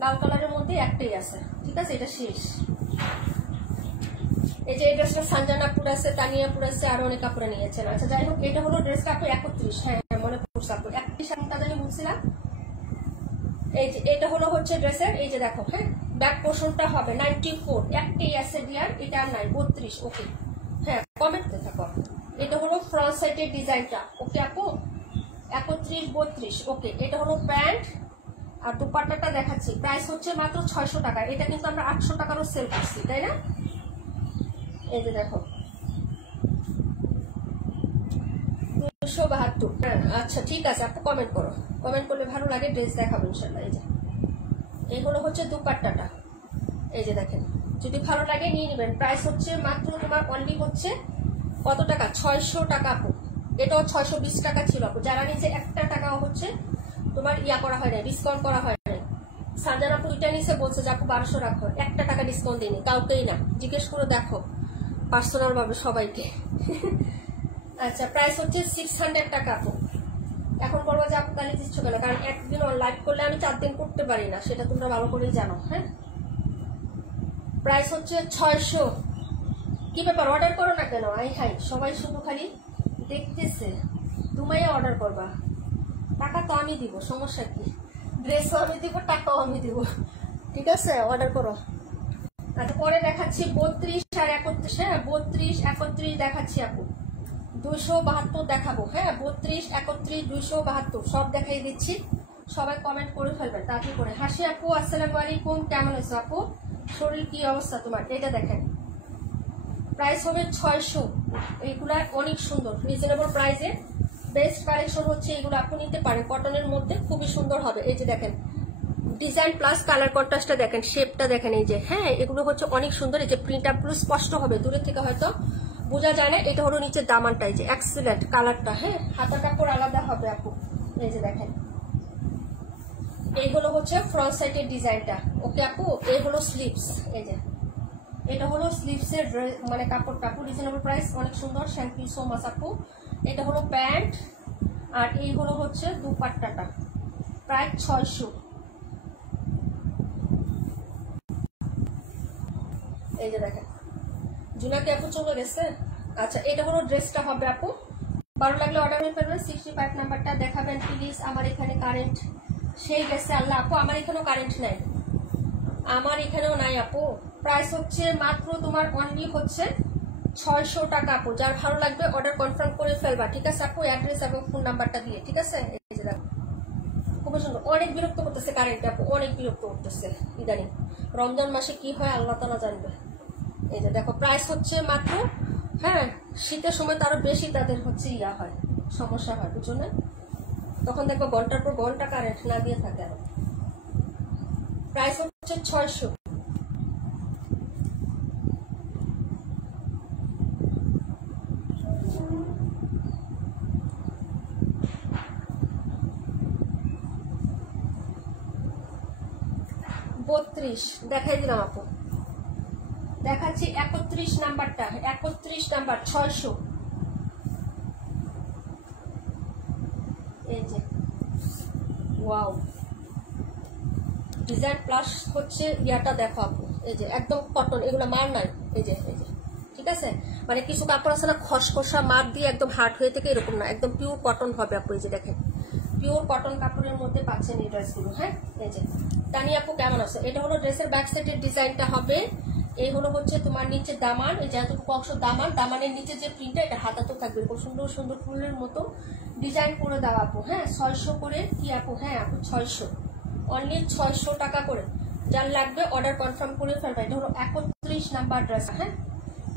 লাল কালারের মধ্যে একটাই আছে, ঠিক আছে। এটা শেষ। এই যে এই ড্রেসটা সানজানাপুর আছে, তানিয়াপুর আছে, আরো অনেক কাপড়ে নিয়েছেন। আচ্ছা যাই হোক, এটা হলো ড্রেসটা আপু 31। হ্যাঁ মনে পড়ছে আপু, 31 জানি বলছিলাম। এই যে এটা হলো হচ্ছে ড্রেসের, এই যে দেখো। হ্যাঁ, ব্যাক পোর্শনটা হবে 94, একটাই আছে ডিয়ার, এটা নাই 32। ওকে, হ্যাঁ কমেন্টে থাকো। এটা হলো ফ্রন্ট সাইডের ডিজাইনটা, ওকে আপু। 31, 32। ওকে, এটা হলো প্যান্ট আর দুপাট্টাটা দেখাচ্ছি। প্রাইস হচ্ছে মাত্র 600 টাকা। এটা কিন্তু আমরা 800 টাকারও সেল করছি, তাই না। এই যে দেখো 272। হ্যাঁ আচ্ছা ঠিক আছে আপু, কমেন্ট করো, কমেন্ট করলে ভালো লাগে, ড্রেস দেখাবো ইনশাল্লাহ। এই যে এই হলো হচ্ছে দুপাট্টাটা, এই যে দেখেন, যদি ভালো লাগে নিয়ে নেবেন। প্রাইস হচ্ছে মাত্র তোমার অনলি হচ্ছে কত টাকা, 600 টাকা আপু। এটাও 620 টাকা ছিল আপু। যারা নিচে 1 টাকাও হচ্ছে তোমার ইয়া করা হয় না, ডিসকাউন্ট করা হয় না। সানজানা আপু এটা নিচে বলছে যে আপু 1200 রাখো, 1 টাকা ডিসকাউন্ট দিইনি কাউকেই না, জিজ্ঞেস করে দেখো পার্সোনাল ভাবে সবাইকে। আচ্ছা, প্রাইস হচ্ছে 600 টাকা আপু। এখন বলবো যে আপু তাহলে দিচ্ছ কেন, কারণ একদিন লাইভ করলে আমি 4 দিন করতে পারি না, সেটা তোমরা ভালো করেই জানো। হ্যাঁ, প্রাইস হচ্ছে 600। কি ব্যাপার, অর্ডার করো না কেন? আই হাই, সবাই শুধু খালি দেখতেছে, তুমিও অর্ডার করবা, টাকা তো আমি দিব, সমস্যা কি, ড্রেসও আমি দিব, টাকাও আমি দিব, ঠিক আছে অর্ডার করো। আচ্ছা পরে দেখাচ্ছি 32 আর 31। হ্যাঁ 32, 31 দেখাচ্ছি আপু, 272 দেখাবো। হ্যাঁ 32, 31, 272 সব দেখাই দিচ্ছি। সবাই কমেন্ট করে ফেলবেন তাড়াতাড়ি করে। হাসি আপু আসসালামু আলাইকুম, কেমন আছো আপু, শরীর কি অবস্থা তোমার? এটা দেখেন, প্রাইস হবে 600। এইগুলা অনেক সুন্দর, রিজনেবল প্রাইসে বেস্ট কালেকশন হচ্ছে এগুলো, আপনি নিতে পারেন, কটনের মধ্যে খুবই সুন্দর হবে। এই যে দেখেন ডিজাইন প্লাস কালার কন্ট্রাস্টটা দেখেন, শেপটা দেখেন। এই যে হ্যাঁ এগুলো হচ্ছে অনেক সুন্দর। এই যে প্রিন্ট আপগুলো স্পষ্ট হবে, দূরের থেকে হয়তো বোঝা যায় না। এটা হলো নিচের দামানটা, এই যে এক্সেলেন্ট কালারটা। হ্যাঁ, হাতা কাপড় আলাদা হবে আপু। এই যে দেখেন, এইগুলো হচ্ছে ফ্রন্ট সাইডের ডিজাইনটা। ওকে আপু, এই হলো স্লিভস। এই যে এটা হলো স্লিভসের মানে কাপড়টা আপু, রিজনেবল প্রাইস, অনেক সুন্দর। থ্যাংক ইউ সো মাচ আপু। এটা হলো প্যান্ট আর এই হলো হচ্ছে দুপাট্টাটা, প্রায় 600। এই যে দেখেন, জুনাকে আপু চলে গেছে। আচ্ছা, এটা হলো ড্রেসটা হবে আপু, ভালো লাগলে অর্ডার করে ফেলবেন। 65 নাম্বারটা দেখাবেন প্লিজ। আমার এখানে কারেন্ট সেই গেছে আল্লাহ আপু, আমার এখানেও কারেন্ট নাই, আমার এখানেও নাই আপু। প্রাইস হচ্ছে মাত্র তোমার অনলি হচ্ছে 600 টাকা আপু। যার ভালো লাগবে অর্ডার কনফার্ম করে ফেলবা, ঠিক আছে আপু, অ্যাড্রেস এবং ফোন নাম্বারটা দিয়ে, ঠিক আছে। এই যে দেখো খুবই সুন্দর। অনেক বিরক্ত করতেছে কারেন্ট আপু, অনেক বিরক্ত করতেছে ইদানিং। রমজান মাসে কি হয় আল্লাহ তাআলা জানবে। এই যে দেখো, প্রাইস হচ্ছে মাত্র, হ্যাঁ শীতের সময় তো আরো বেশি তাদের হচ্ছে ইয়া হয়, সমস্যা হয়, বুঝছো না, তখন দেখবো ঘন্টার পর ঘন্টা কারেন্ট না দিয়ে থাকে। আরো প্রাইস হচ্ছে 600। 32 দেখাই দিলাম আপু, দেখাচ্ছি 31 নাম্বারটা, 31 নাম্বার 600। এই যে ওয়াও ডিজাইন প্লাস হচ্ছে ইয়াটা দেখো আপু, এই যে একদম কটন, এগুলো মার নাই, এই যে ঠিক আছে, মানে কিছু কাপড় আছে না খসখসা মার দিয়ে একদম হার্ড হয়ে থেকে, এরকম না, একদম পিওর কটন হবে আপু। এই যে দেখেন পিওর কটন কাপড়ের মধ্যে পাচ্ছেন এই ড্রেসগুলো। হ্যাঁ এই যে তানি আপু কেমন আছে? এটা হলো ড্রেসের ব্যাক সাইডের ডিজাইনটা হবে। এই হলো হচ্ছে তোমার নিচে দামান, এই যেহেতু অংশ দামান, দামানের নিচে যে প্রিন্টটা এটা হাতাতেও থাকবে, এরকম সুন্দর সুন্দর ফুলের মতো ডিজাইন করে দাও আপু। হ্যাঁ 600 করে কি আপু? হ্যাঁ আপু 600, অনলি 600 টাকা করে। যার লাগবে অর্ডার কনফার্ম করে ফেলবে। এটা হলো 31 নাম্বার ড্রেস। হ্যাঁ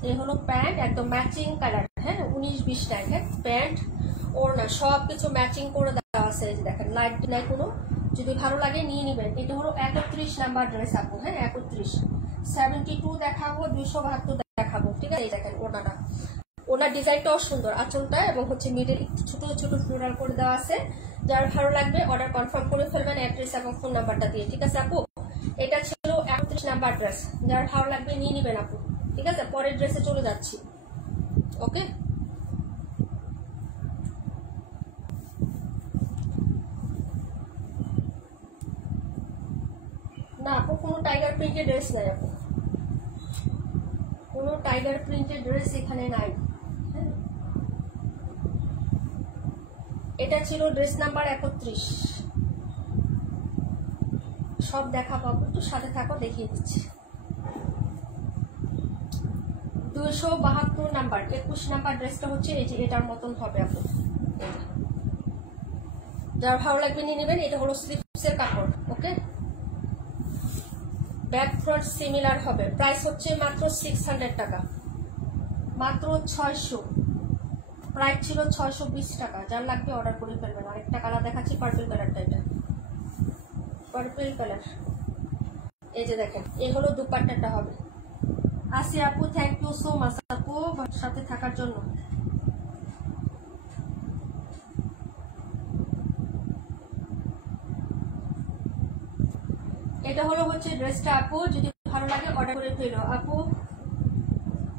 এই হলো প্যান্ট, একদম ম্যাচিং কালার। হ্যাঁ 19-20 টাইম। হ্যাঁ প্যান্ট ওড়না সবকিছু ম্যাচিং করে দেওয়া আছে। এই যে দেখেন লাইট নাই কোনো, যদি ভালো লাগে নিয়ে নিবেন। এটা হলো 31 নাম্বার ড্রেস আপু। হ্যাঁ 31, 72 দেখাবো, 272 দেখাবো, ঠিক আছে। এই দেখেন ওড়নাটা, ওনার ডিজাইনটাও সুন্দর, আঁচলটা এবং হচ্ছে মিডল ছোট ছোট ফ্লোরাল করে দেওয়া আছে। যার ভালো লাগবে অর্ডার কনফার্ম করে ফেলবেন অ্যাড্রেস এবং ফোন নাম্বারটা দিয়ে, ঠিক আছে আপু। এটা ছিল 31 নাম্বার ড্রেস, যার ভালো লাগবে নিয়ে নিবেন আপু, ঠিক আছে। পরের ড্রেসে চলে যাচ্ছি, ওকে। না আপু কোনো টাইগার প্রিন্টেড ড্রেস নাই আপু, কোনো টাইগার প্রিন্টেড ড্রেস এখানে নাই। এটা ছিল ড্রেস নাম্বার 31। সব দেখা পাবো, একটু সাথে থাকো দেখিয়ে দিচ্ছি। 272 নাম্বার 21 নাম্বার ড্রেসটা হচ্ছে এই যে এটার মতন হবে আপু, যার ভালো লাগবে নিয়ে নেবেন। এটা হলো স্লিপসের কাপড়, ওকে। ব্যাক ফ্রন্ট সিমিলার হবে। প্রাইস হচ্ছে মাত্র 600 টাকা, মাত্র 600। প্রাইস ছিল 620 টাকা। যার লাগবে অর্ডার করে ফেলবেন। আরেকটা কালার দেখাচ্ছি, পার্পল কালারটা, এটা পার্পল কালার। এই যে দেখেন এই হলো দুপাট্টাটা হবে। আসি আপু, থ্যাংক ইউ সো মাচ আপু সাথে থাকার জন্য। এটা হলো হচ্ছে ড্রেসটা আপু, যদি ভালো লাগে অর্ডার করে ফেলো আপু।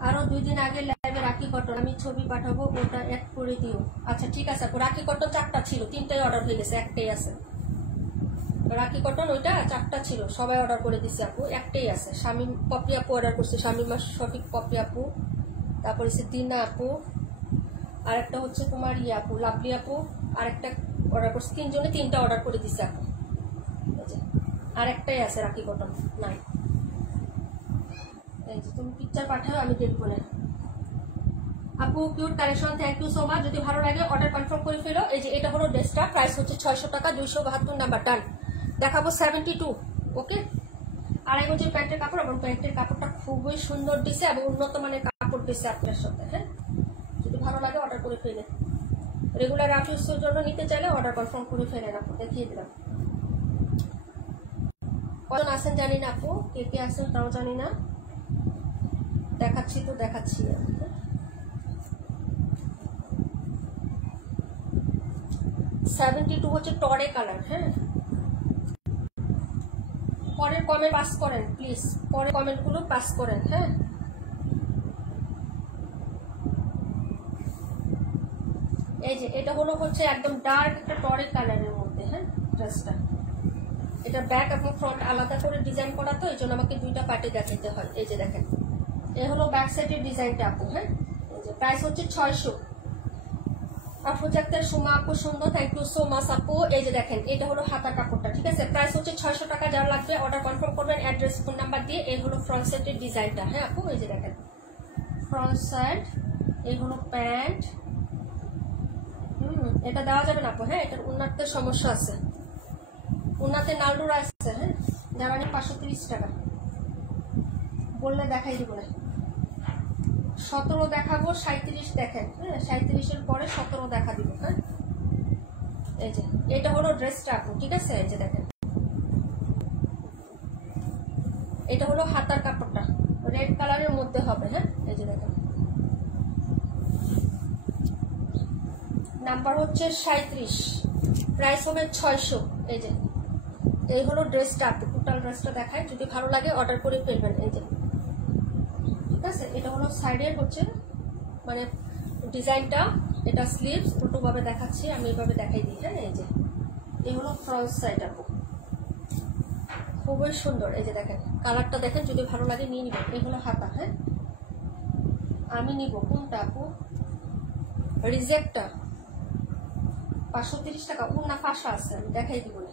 আরো 2 দিন আগে লাইভে রাখি কটন, আমি ছবি পাঠাবো, ওটা অ্যাড করে দিও। আচ্ছা ঠিক আছে আপু। রাখি কটন 4টা ছিল, 3টাই অর্ডার হয়ে গেছে, একটাই আছে। রাখি কটন ওইটা 4টা ছিল, সবাই অর্ডার করে দিছে আপু, একটাই আছে। শামিম পপি আপু অর্ডার করছে, শামিমা শফিক পপি আপু, তারপরে হচ্ছে দিনা আপু, আর একটা হচ্ছে তোমার ইয়ে আপু লাভলি আপু, আর একটা অর্ডার করছে। 3 জনে 3টা অর্ডার করে দিছে আপু। আর একটাই আছে রাখি কটন, নাই। এই যে তুমি পিকচার পাঠাও, আমি দেখবো না আপু। Cute collection, thank you so much. যদি ভালো লাগে অর্ডার কনফার্ম করে ফেলো। এই যে এটা হলো ড্রেসটা, প্রাইস হচ্ছে 600 টাকা, 272 নাম্বার। ডান। দেখাবো 72, ওকে। আড়াই গজের প্যান্টের কাপড়, এবং প্যান্টের কাপড়টা খুবই সুন্দর দিছে এবং উন্নত মানের কাপড় দিছে আপনার সাথে। হ্যাঁ যদি ভালো লাগে অর্ডার করে ফেলে। রেগুলার আফিসের জন্য নিতে চাইলে অর্ডার কনফার্ম করে ফেলেন আপু। দেখিয়ে দিলাম। কজন আসেন জানি না আপু, কে কে আসেন তাও জানি না। দেখাচ্ছি তো দেখাচ্ছি। 72 হচ্ছে টরে কালার। হ্যাঁ পরের কমেন্ট পাস করেন প্লিজ, পরের কমেন্ট গুলো পাস করেন। হ্যাঁ এই যে এটা হলো হচ্ছে একদম ডার্ক একটা টরে কালারের মধ্যে। হ্যাঁ ড্রেসটা, এটা ব্যাক এবং ফ্রন্ট আলাদা করে ডিজাইন করা, তো এই জন্য আমাকে 2টা পার্টে দেখাতে হয়। এই যে দেখেন এই হলো ব্যাক সাইডের ডিজাইনটা আপু। হ্যাঁ এই যে প্রাইস হচ্ছে 600। আপু জাক্তার সুমা আপু সুন্দর, থ্যাংক ইউ সো মাচ আপু। এই যে দেখেন এটা হলো হাতার কাপড়টা, ঠিক আছে। প্রাইস হচ্ছে 600 টাকা। যার লাগবে অর্ডার কনফার্ম করবেন অ্যাড্রেস ফোন নাম্বার দিয়ে। এই হলো ফ্রন্ট সাইডের ডিজাইনটা। হ্যাঁ আপু এই যে দেখেন ফ্রন্ট সাইড, এই হলো প্যান্ট। এটা দেওয়া যাবে না আপু। হ্যাঁ এটার উন্নাতে সমস্যা আছে, উন্নাতে নালডুর আসছে। হ্যাঁ জামানি 530 টাকা বললে দেখাই দিব না। 17 দেখাবো, 37 দেখেন। হ্যাঁ 37-এর পরে 17 দেখা দিব। হ্যাঁ এই যে এটা হলো ড্রেসটা আপু, ঠিক আছে। এই যে দেখেন এটা হলো হাতার কাপড়টা, রেড কালারের মধ্যে হবে। হ্যাঁ এই যে দেখেন নাম্বার হচ্ছে 37, প্রাইস হবে 600। এই যে এই হলো ড্রেসটা আপু, টোটাল ড্রেসটা দেখায়, যদি ভালো লাগে অর্ডার করে ফেলবেন। এই যে ঠিক আছে, এটা হলো সাইডের হচ্ছে মানে ডিজাইনটা, এটা স্লিভস উল্টোভাবে দেখাচ্ছি, আমি এইভাবে দেখাই দিই। হ্যাঁ, এই যে এই হলো ফ্রন্ট সাইড আপু, খুবই সুন্দর। এই যে দেখেন কালারটা দেখেন, যদি ভালো লাগে নিয়ে নিবেন। এই হলো হাতা। হ্যাঁ, আমি নিব কোনটা আপু? রিজেক্টটা 530 টাকা। না ফাঁসা আছে, আমি দেখাই দিব না।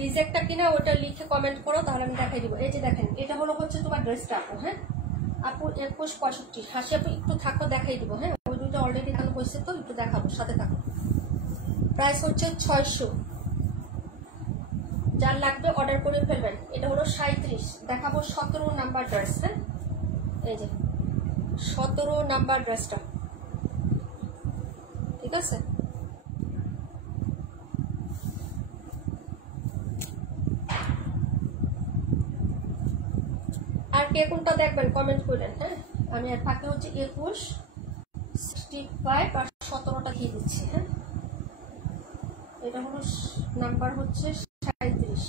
রিজেক্টটা কিনা ওটা লিখে কমেন্ট করো, তাহলে আমি দেখাই দিব। এই যে দেখেন, এটা হলো হচ্ছে তোমার ড্রেসটা আপু। হ্যাঁ আপু 2165। হাসি আপু একটু থাকো, দেখাই দিব। হ্যাঁ, ওই দুটো অলরেডি এখানে হয়েছে, তো একটু দেখাবো, সাথে থাকো। প্রাইস হচ্ছে 600। যার লাগবে অর্ডার করে ফেলবেন। এটা হলো 37। দেখাবো 17 নাম্বার ড্রেস। হ্যাঁ, এই যে 17 নাম্বার ড্রেসটা, ঠিক আছে। আর কে কোনটা দেখবেন কমেন্ট করেন। হ্যাঁ, আমি আর ফাঁকে হচ্ছে 21, 65 আর 17টা দিয়ে দিচ্ছি। হ্যাঁ, এটা হলো নাম্বার হচ্ছে 37।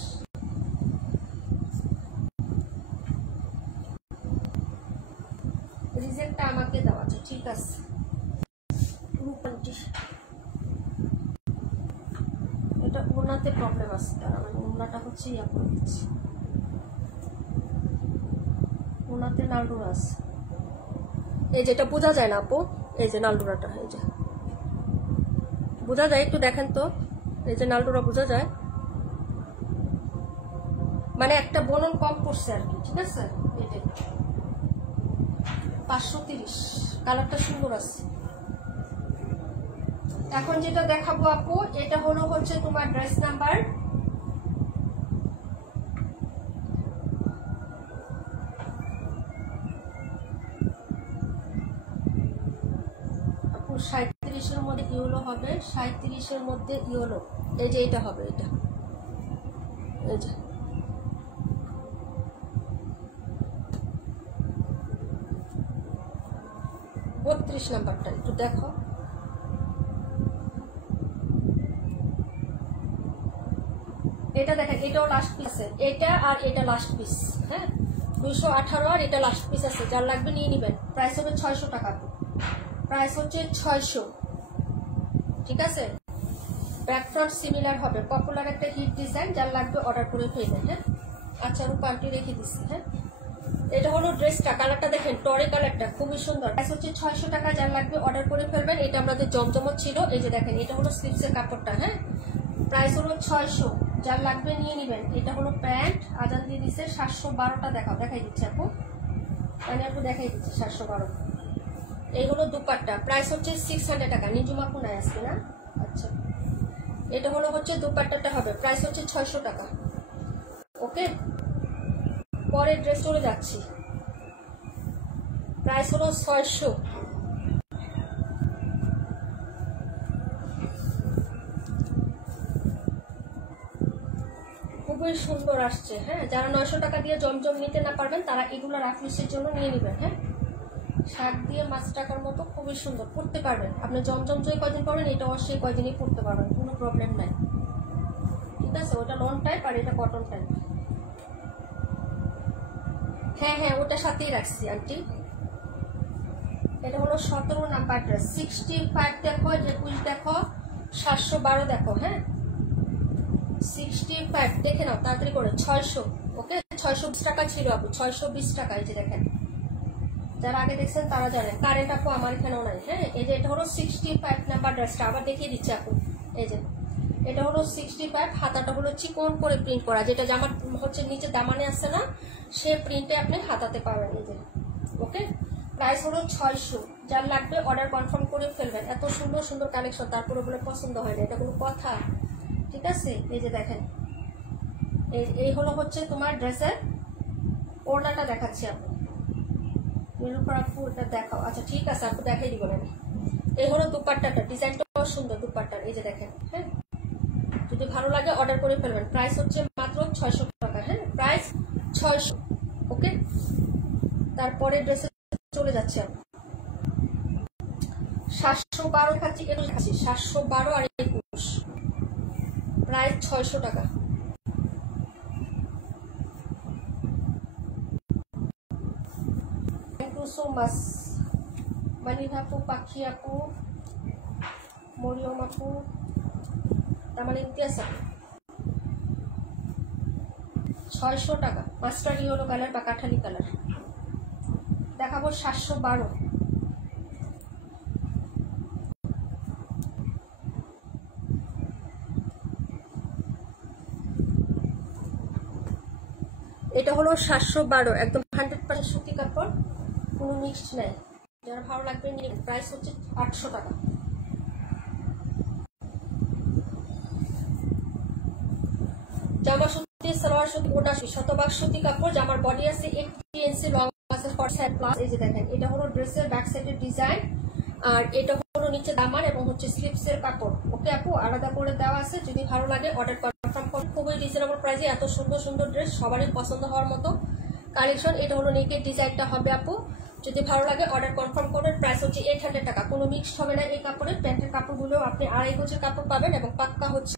রিজেক্টটা আমাকে দেওয়া আছে, ঠিক আছে। এটা ওনাতে প্রবলেম আছে, তারা মানে ওনাটা হচ্ছে ইয়া করে দিচ্ছি, ওনাতে নালডোরা আছে। এই যেটা বোঝা যায় না আপু, এই যে নালডোরাটা, এই যে বোঝা যায়, একটু দেখেন তো। এই যে নালডোরা বোঝা যায়, মানে একটা বলন কম পড়ছে আর কি, ঠিক আছে। এটা 530, কালারটা সুন্দর আছে। এখন যেটা দেখাবো আপু, এটা হলো হচ্ছে তোমার ড্রেস নাম্বার 37-এর মধ্যে ইয়েলো হবে, 37-এর মধ্যে ইয়েলো। এই যে এটা হবে, এটা এই যে 32 নাম্বারটা একটু দেখো। এটা দেখেন, এটাও লাস্ট পিস, এটা আর এটা লাস্ট পিস। হ্যাঁ, 218 আর এটা লাস্ট পিস আছে, যার লাগবে নিয়ে নিবেন। প্রাইস হবে 600 টাকা। প্রাইস হচ্ছে 600, ঠিক আছে। ব্যাক ফ্রন্ট সিমিলার হবে, পপুলার একটা হিট ডিজাইন, যার লাগবে অর্ডার করে ফেলবেন। হ্যাঁ, আচ্ছা রূপান্টি রেখে দিচ্ছি। হ্যাঁ, এটা হলো ড্রেসটা, কালারটা দেখেন, টরে কালারটা খুবই সুন্দর। প্রাইস হচ্ছে 600 টাকা, যার লাগবে অর্ডার করে ফেলবেন। এটা আমাদের জমজমত ছিল। এই যে দেখেন, এটা হলো স্লিপসের কাপড়টা। হ্যাঁ, প্রাইস হলো 600, যার লাগবে নিয়ে নিবেন। এটা হলো প্যান্ট, আজান দিয়ে দিচ্ছে। 712টা দেখাও, দেখাই দিচ্ছে আপু, মানে আপু দেখাই দিচ্ছে 712। এই হলো দুপাট্টা, প্রাইস হচ্ছে 600 টাকা। নিজুমা কোনায় আসবে না? আচ্ছা, এটা হলো হচ্ছে দুপাট্টাটা হবে, প্রাইস হচ্ছে 600 টাকা। ওকে, পরের ড্রেস চলে যাচ্ছি। প্রাইস হলো 600। খুবই সুন্দর আসছে। হ্যাঁ, যারা 900 টাকা দিয়ে জমজম নিতে না পারবেন, তারা এগুলো রাফিসের জন্য নিয়ে নেবেন। হ্যাঁ, শাক দিয়ে 5 টাকার মতো, খুবই সুন্দর, পড়তে পারবেন। আপনি জমজম যে কয়দিন পড়বেন, এটা অবশ্যই কয়দিনই পড়তে পারবেন, কোনো প্রবলেম নাই, ঠিক আছে। ওটা লন টাইপ আর এটা কটন টাইপ। হ্যাঁ হ্যাঁ, ওটা সাথেই রাখছি আন্টি। এটা হলো 17 নাম্বার ড্রেস। 65 দেখো, 21 দেখো, 712 দেখো। হ্যাঁ, 65 দেখে নাও তাড়াতাড়ি করে। 600, ওকে। 620 টাকা ছিল আপু, 620 টাকা। এই যে দেখেন, যারা আগে দেখছেন তারা জানেন। কারেন্ট আপু আমার এখানেও নাই। হ্যাঁ, এই যে এটা হলো 65 নাম্বার ড্রেসটা, আবার দেখিয়ে দিচ্ছি আপু। এই যে এটা হলো 65, হাতাটা হলো চিকন করে প্রিন্ট করা, যেটা জামার হচ্ছে নিচে দামানে আসছে না, সে প্রিন্টে আপনি হাতাতে পারবেন। এই যে ওকে, প্রাইস হলো 600, যার লাগবে অর্ডার কনফার্ম করে ফেলবেন। এত সুন্দর সুন্দর কালেকশন, তারপরে বলে পছন্দ হয় না, এটা কোনো কথা? ঠিক আছে, এই যে দেখেন, এই হলো হচ্ছে তোমার ড্রেসের ওড়নাটা দেখাচ্ছি আপু। নীলুফার আপু এটা দেখাও। আচ্ছা ঠিক আছে আপু, দেখাই দিব না। এই হলো দুপাট্টাটা, ডিজাইনটাও সুন্দর দুপাট্টার। এই যে দেখেন, হ্যাঁ, যদি ভালো লাগে অর্ডার করে ফেলবেন। প্রাইস হচ্ছে মাত্র 600 টাকা। হ্যাঁ, প্রাইস 600, ওকে। তারপরে ড্রেসে চলে যাচ্ছে আপু। 712 খাচ্ছি, 712 আর 21 প্রায় 600 টাকা। Thank you so much Moni আপু, পাখি আপু, মরিয়ম আপু, তার মানে ইতিহাস আপু। 600 টাকা মাস্টার ইয়েলো কালার বা কাঠালি কালার দেখাবো 712। এটা হলো 712, একদম 100% সুতি কাপড়, কোনো মিক্সড নাই। যারা ভালো লাগবে নিয়ে, প্রাইস হচ্ছে 800 টাকা। জামা সুতি, সালোয়ার সুতি, ওটা শতভাগ সুতি কাপড়। জামার বডি আছে 80 ইঞ্চি, লং আছে 40+। এই যে দেখেন, এটা হলো ড্রেসের ব্যাক সাইডের ডিজাইন, আর এটা হলো নিচে দামান এবং হচ্ছে স্লিপসের কাপড়। ওকে আপু, আলাদা করে দেওয়া আছে, যদি ভালো লাগে অর্ডার কনফার্ম করুন। খুবই রিজনেবল প্রাইসে এত সুন্দর সুন্দর ড্রেস, সবারই পছন্দ হওয়ার মতো কালেকশন। এটা হলো নেকের ডিজাইনটা হবে আপু, যদি ভালো লাগে অর্ডার কনফার্ম করবেন। প্রাইস হচ্ছে 800 টাকা, কোনো মিক্সড হবে না এই কাপড়ের। প্যান্টের কাপড়গুলো আপনি 2.5 গজের কাপড় পাবেন এবং পাক্কা হচ্ছে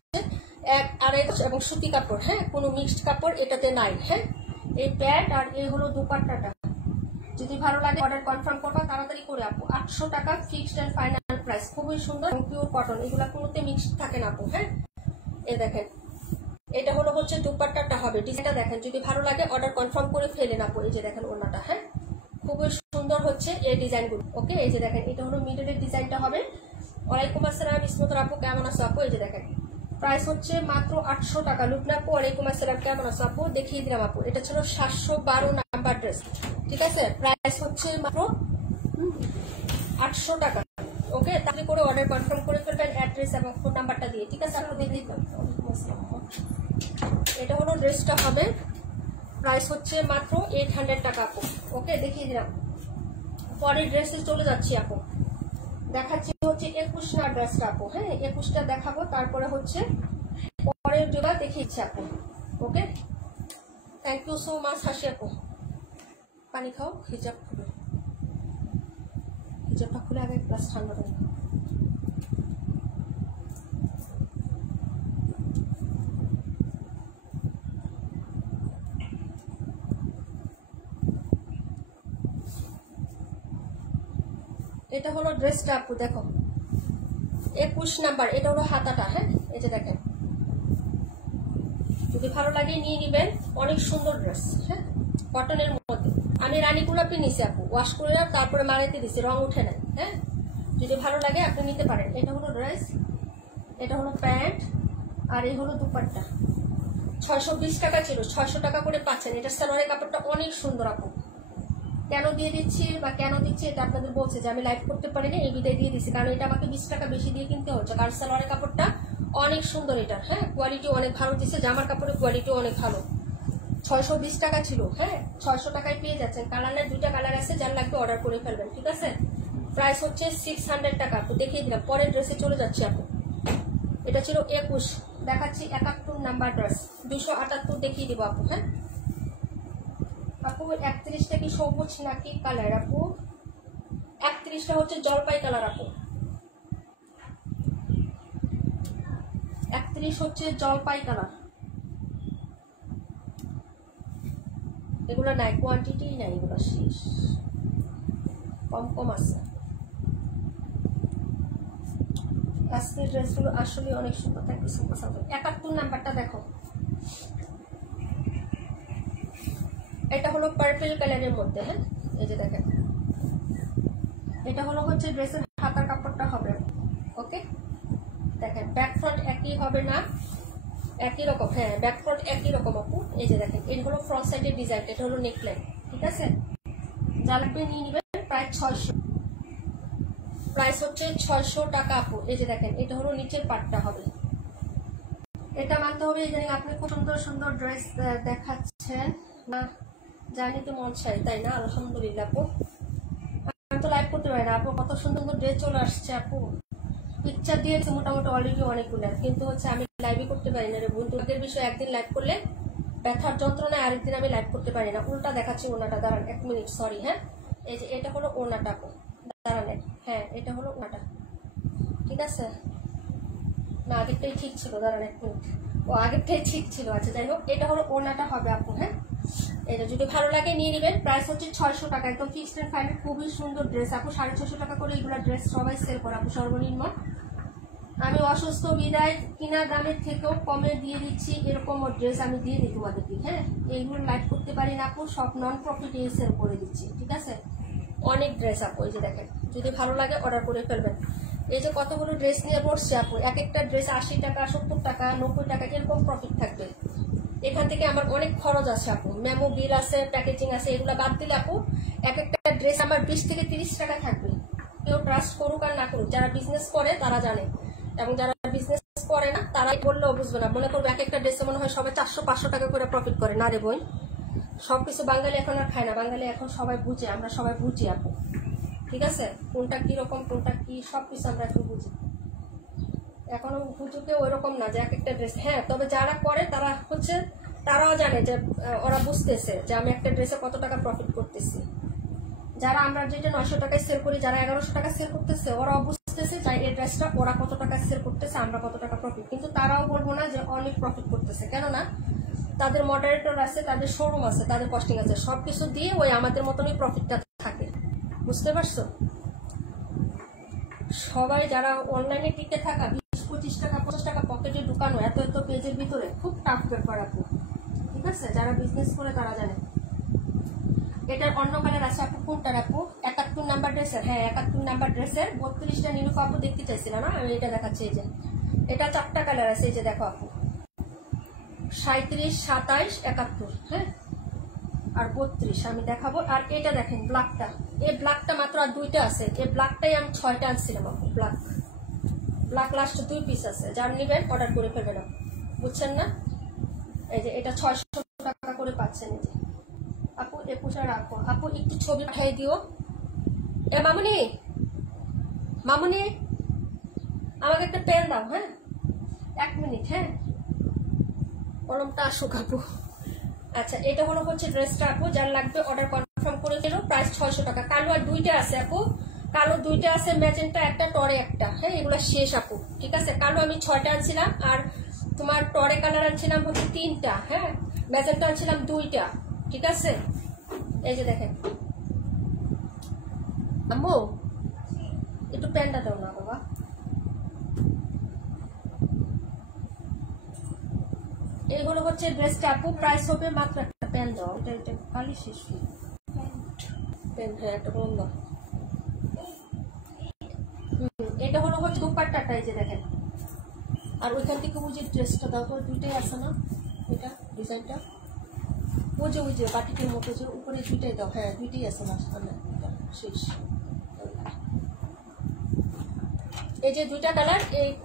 1.5 গজ এবং সুতি কাপড়। হ্যাঁ, কোনো মিক্সড কাপড় এটাতে নাই। হ্যাঁ, এই প্যান্ট আর এই হলো দুপাট্টাটা, যদি ভালো লাগে অর্ডার কনফার্ম করবা তাড়াতাড়ি করে আপু। 800 টাকা ফিক্সড এন্ড ফাইনাল প্রাইস, খুবই সুন্দর পিওর কটন, এগুলা কোনোতে মিক্সড থাকে না আপু। হ্যাঁ, এই দেখেন, এটা হলো হচ্ছে দুপাট্টাটা হবে, ডিজাইনটা দেখেন, যদি ভালো লাগে অর্ডার কনফার্ম করে ফেলেন আপু। এই যে দেখেন ওড়নাটা, হ্যাঁ খুবই সুন্দর হচ্ছে এই ডিজাইনগুলো। ওকে, এই যে দেখেন, এটা হলো মিডলের ডিজাইনটা হবে। ওয়ালাইকুম আসসালাম ইসমত আপু, কেমন আছো আপু? এই যে দেখেন, প্রাইস হচ্ছে মাত্র 800 টাকা। লুটনা আপু, ওয়ালাইকুম আসসালাম, কেমন আছো আপু? দেখিয়ে দিলাম আপু, এটা ছিল 712 নাম্বার ড্রেস, ঠিক আছে? প্রাইস হচ্ছে মাত্র 800 টাকা। ওকে, তাহলে করে অর্ডার কনফার্ম করে ফেলবেন অ্যাড্রেস এবং ফোন নাম্বারটা দিয়ে, ঠিক আছে? আপু দেখিয়ে দিলাম। এটা হলো ড্রেসটা হবে, প্রাইস হচ্ছে মাত্র 800 টাকা আপু। ওকে, দেখিয়ে দিলাম। পরের ড্রেসে চলে যাচ্ছি আপু, দেখাচ্ছি হচ্ছে 21 না ড্রেসটা আপু। হ্যাঁ, 21টা দেখাবো, তারপরে হচ্ছে পরের জোড়া দেখিয়েছি আপু। ওকে, থ্যাংক ইউ সো মাচ হাসি আপু। পানি খাও, হিজাব খুলে, হিজাবটা খুলে আগে প্লাস ঠান্ডা দেবো। এটা হলো ড্রেসটা আপু, দেখো 21 নাম্বার, এটা হলো হাতাটা। হ্যাঁ, এই যে দেখেন, যদি ভালো লাগে নিয়ে নিবেন, অনেক সুন্দর ড্রেস। হ্যাঁ, কটনের মধ্যে। আমি রানী গোলাপি নিছি আপু, ওয়াশ করে তারপরে মারাইতে দিছি, রং উঠে নাই। হ্যাঁ, যদি ভালো লাগে আপনি নিতে পারেন। এটা হলো ড্রেস, এটা হলো প্যান্ট, আর এই হলো দুপাট্টা। 620 টাকা ছিল, 600 টাকা করে পাচ্ছেন। এটা সালোয়ারের কাপড়টা অনেক সুন্দর আপু। কেন দিয়ে দিচ্ছি বা কেন দিচ্ছি এটা আপনাদের বলছে যে আমি লাইভ করতে পারিনি, এই বিদায় দিয়ে দিচ্ছি, কারণ এটা আমাকে 20 টাকা বেশি দিয়ে কিনতে হচ্ছে, কারণ সালোয়ারের কাপড়টা অনেক সুন্দর এটা। হ্যাঁ, কোয়ালিটি অনেক ভালো দিচ্ছে, জামার কাপড়ের কোয়ালিটি অনেক ভালো। 620 টাকা ছিল। হ্যাঁ, 600 টাকায় পেয়ে যাচ্ছেন। কালারের 2টা কালার আছে, যার লাগবে অর্ডার করে ফেলবেন, ঠিক আছে? প্রাইস হচ্ছে 600 টাকা আপু। দেখিয়ে দিলাম, পরের ড্রেসে চলে যাচ্ছি আপু। এটা ছিল 21, দেখাচ্ছি 71 নাম্বার ড্রেস, 278 দেখিয়ে দিব আপু। হ্যাঁ আপু, 31টা কি সবুজ নাকি কালার আপু? 31টা হচ্ছে জলপাই কালার আপু, 31 হচ্ছে জলপাই কালার। এগুলো নাই, কোয়ান্টিটি নাই, এগুলো শেষ, কম কম আছে। আজকের ড্রেসগুলো আসলে অনেক সুন্দর। Thank you so much. 71 নাম্বারটা দেখো, এটা হলো পার্পল কালারের মধ্যে। হ্যাঁ, এই যে দেখেন, এটা হলো হচ্ছে ড্রেসের হাতার কাপড়টা হবে। ওকে, দেখেন ব্যাক ফ্রন্ট একই হবে না, একই রকম। হ্যাঁ, ব্যাক ফ্রন্ট একই রকম আপু। এই যে দেখেন, এটা হলো ফ্রন্ট সাইডের ডিজাইন, এটা হলো নেকলাইন, ঠিক আছে? যা লাগবে নিয়ে নেবেন। প্রায় 600, প্রাইস হচ্ছে 600 টাকা আপু। এই যে দেখেন, এটা হলো নিচের পাটটা হবে। এটা মানতে হবে, এই জানি আপনি খুব সুন্দর সুন্দর ড্রেস দেখাচ্ছেন না, জানি তো মন চাই, তাই না? আলহামদুলিল্লাহ আপু, আমি তো লাইভ করতে পারি না আপু, কত সুন্দর সুন্দর ড্রেস চলে আসছে আপু। পিকচার দিয়েছে মোটামুটি অলরেডি অনেকগুলো, কিন্তু হচ্ছে আমি লাইভই করতে পারি না রে বন্ধু। আগের বিষয়ে একদিন লাইভ করলে ব্যথার যন্ত্রণায় আরেকদিন আমি লাইভ করতে পারি না। উল্টা দেখাচ্ছি ওনাটা, দাঁড়ান 1 মিনিট, সরি। হ্যাঁ, এই যে এটা হলো ওনাটা আপু, দাঁড়ান। হ্যাঁ, এটা হলো ওনাটা। ঠিক আছে না, আগেরটাই ঠিক ছিল, দাঁড়ান এক মিনিট, ও আগেরটাই ঠিক ছিল। আচ্ছা যাই হোক, এটা হলো ওড়নাটা হবে আপু। হ্যাঁ, এটা যদি ভালো লাগে নিয়ে নেবেন। প্রাইস হচ্ছে 600 টাকা, একদম ফিক্সড এন্ড ফাইনাল। খুবই সুন্দর ড্রেস আপু, 650 টাকা করে এগুলো ড্রেস সবাই সেল করে আপু সর্বনিম্ন। আমি অসুস্থ বিদায় কিনা দামের থেকেও কমে দিয়ে দিচ্ছি, এরকম ড্রেস আমি দিয়ে দিই তোমাদেরকে। হ্যাঁ, এইগুলো লাইক করতে পারি না আপু, সব নন প্রফিটে সেল করে দিচ্ছি। ঠিক আছে, অনেক ড্রেস আপু, এই যে দেখেন, যদি ভালো লাগে অর্ডার করে ফেলবেন। এই যে কতগুলো ড্রেস নিয়ে বসছে আপু, এক একটা ড্রেস 80 টাকা, 70 টাকা, 90 টাকা এরকম প্রফিট থাকবে। এখান থেকে আমার অনেক খরচ আছে আপু, মেমো বিল আছে, প্যাকেজিং আছে, এগুলো বাদ দিলে আপু এক একটা ড্রেস আমার 20 থেকে 30 টাকা থাকবে। কেউ ট্রাস্ট করুক আর না করুক, যারা বিজনেস করে তারা জানে, এবং যারা বিজনেস করে না তারা বললেও বুঝবে না, মনে করবে এক একটা ড্রেসে মনে হয় সবাই 400-500 টাকা করে প্রফিট করে। না রে বোন, সবকিছু বাঙালি এখন আর খায় না, বাঙালি এখন সবাই বুঝে, আমরা সবাই বুঝি আপু। ঠিক আছে, কোনটা কিরকম কোনটা কি সবকিছু আমরা একটু বুঝি। এখনো পুজোকে ওইরকম না যে এক একটা ড্রেস। হ্যাঁ, তবে যারা করে তারা হচ্ছে, তারাও জানে যে ওরা বুঝতেছে যে আমি একটা ড্রেসে কত টাকা প্রফিট করতেছি। যারা আমরা যেটা 900 টাকায় সেল করি, যারা 1100 টাকা সেল করতেছে, ওরাও বুঝতেছে যে এই ড্রেসটা ওরা কত টাকা সেল করতেছে, আমরা কত টাকা প্রফিট। কিন্তু তারাও বলবো না যে অনেক প্রফিট করতেছে, কেননা তাদের মডারেটর আছে, তাদের শোরুম আছে, তাদের কস্টিং আছে, সবকিছু দিয়ে ওই আমাদের মতনই প্রফিটটা থাকে। বুঝতে পারছো? সবাই যারা অনলাইনে টিকে থাকা, 20-25 টাকা 50 টাকা পকেটে ঢুকানো, এত এত পেজের ভিতরে খুব টাফ ব্যাপার আপু। ঠিক আছে, যারা বিজনেস করে তারা জানে। এটার অন্য কালার আছে আপু, কোনটার আপু? 71 নাম্বার ড্রেসের। হ্যাঁ, 71 নাম্বার ড্রেসের 32টা নীলুফা আপু দেখতে চাইছিল না, আমি এটা দেখাচ্ছি। এই যে এটা 4টা কালার আছে, এই যে দেখো আপু, 37, 27, 71, হ্যাঁ, আর 32 আমি দেখাবো। আর এটা দেখেন ব্ল্যাকটা, এই ব্ল্যাকটা মাত্র আর 2টা আছে, এই ব্ল্যাকটাই আমি 6টা আনছিলাম আপু। ব্ল্যাক লাস্ট 2 পিস আছে, যার নিবেন অর্ডার করে ফেলবেন। বুঝছেন না? এই যে এটা 600 টাকা করে পাচ্ছেন। এই যে আপু 21 রাখো আপু, একটু ছবি পাঠিয়ে দিও। এ মামুনি, মামুনি আমাকে একটা পেন দাও। হ্যাঁ, 1 মিনিট। হ্যাঁ, কলমটা আসুক আপু। আচ্ছা, এটা হলো হচ্ছে ড্রেসটা আপু, যার লাগবে অর্ডার কনফার্ম করে দিল। প্রাইস 600 টাকা। কালো আর 2টা আছে আপু, কালো 2টা আছে, ম্যাজেন্টা একটা, টরে একটা। হ্যাঁ, এগুলো শেষ আপু। ঠিক আছে, কালো আমি 6টা আনছিলাম, আর তোমার টরে কালার আনছিলাম হচ্ছে 3টা। হ্যাঁ, ম্যাজেন্টা আনছিলাম 2টা। ঠিক আছে, এই যে দেখেন। আম্মু একটু প্যান্টটা দাও না বাবা। এইগুলো হচ্ছে ড্রেসটা আপু, প্রাইস হবে মাত্র, একটা প্যান্ট দাও। এটা খালি শেষ প্যান্ট। হ্যাঁ, একটা বলুন দাও। এটা হলো হচ্ছে দুপাট্টাটা, এই যে দেখেন। আর ওইখান থেকে বুঝে ড্রেসটা দাও তো, 2টাই আছে না? এটা ডিজাইনটা বুঝে বুঝে বাটিকের মতো, যে উপরে 2টাই দাও। হ্যাঁ, 2টাই আছে মাঝখানে, শেষ। এই যে 2টা কালার,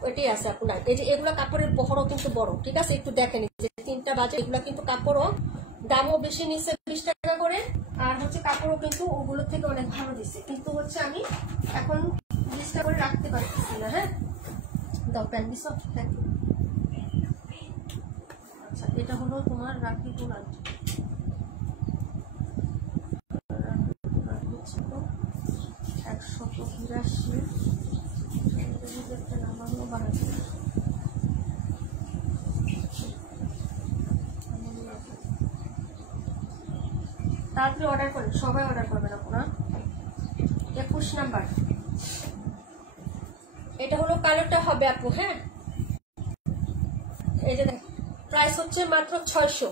এটাই আছে আপনার। এই যে এগুলো কাপড়ের বহরও কিন্তু বড়। ঠিক আছে, একটু দেখেন, যে 3টা বাজে, এগুলো কিন্তু কাপড়ও দামও বেশি নিচ্ছে, 20 টাকা করে। আর হচ্ছে কাপড়ও কিন্তু ওগুলোর থেকে অনেক ভালো দিচ্ছে, কিন্তু হচ্ছে আমি এখন 20 টাকা করে রাখতে পারতেছি না। হ্যাঁ, দাও প্যান্ট দিস। আচ্ছা, এটা হলো তোমার রাখি গোলাপ, 182 একটা নামানো বানাচ্ছি। তাড়াতাড়ি অর্ডার করেন, সবাই অর্ডার করবেন আপনারা। 21 নাম্বার, এটা হলো কালারটা হবে আপু। হ্যাঁ, এই যে প্রাইস হচ্ছে মাত্র 600।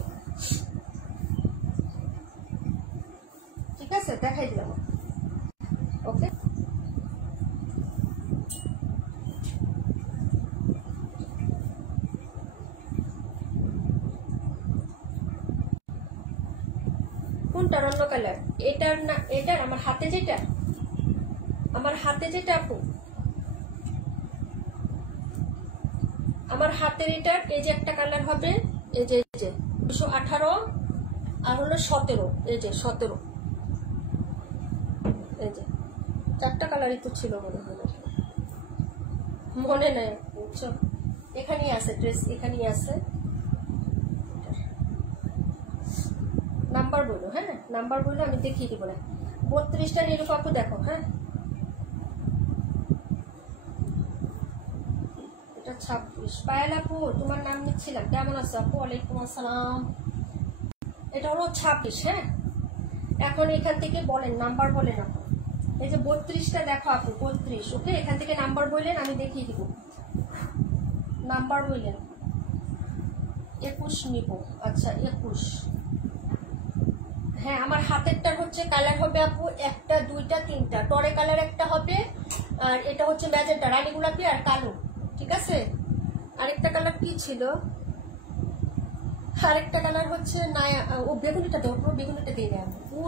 ঠিক আছে, দেখাই দিলাম। ওকে, কোনটার অন্য কালার? এটার না এটার? আমার হাতে যেটা, আমার হাতে যেটা আপু, আমার হাতের এটার এই যে একটা কালার হবে, এই যে 218 আর হলো 17। এই যে 17, এই যে 4টা কালারই তো ছিল মনে হয়, মনে নাই বুঝছো। এখানেই আছে ড্রেস, এখানেই আছে। নাম্বার বলো। হ্যাঁ, নাম্বার বললে আমি দেখিয়ে দিব না। 32টা নীলুফা আপু দেখো। হ্যাঁ, 26। পায়েল আপু তোমার নাম নিচ্ছিলাম, কেমন আছো আপু? ওয়ালাইকুম আসসালাম। এটা হলো 26। হ্যাঁ, এখন এখান থেকে বলেন, নাম্বার বলেন আপু। এই যে 32টা দেখো আপু, 32। ওকে, এখান থেকে নাম্বার বললেন, আমি দেখিয়ে দিব। নাম্বার বললেন 21 নিব। আচ্ছা 21। হ্যাঁ, আমার হাতেরটার হচ্ছে কালার হবে আপু 1টা 2টা 3টা। টরে কালার একটা হবে, আর এটা হচ্ছে ম্যাজেন্টা, রানী গোলাপি আর কালো। ঠিক আছে, আরেকটা কালার কি ছিল? আরেকটা কালার হচ্ছে নায়া, ও বেগুনিটা দাও, পুরো বেগুনিটা দিয়ে নেয়। ও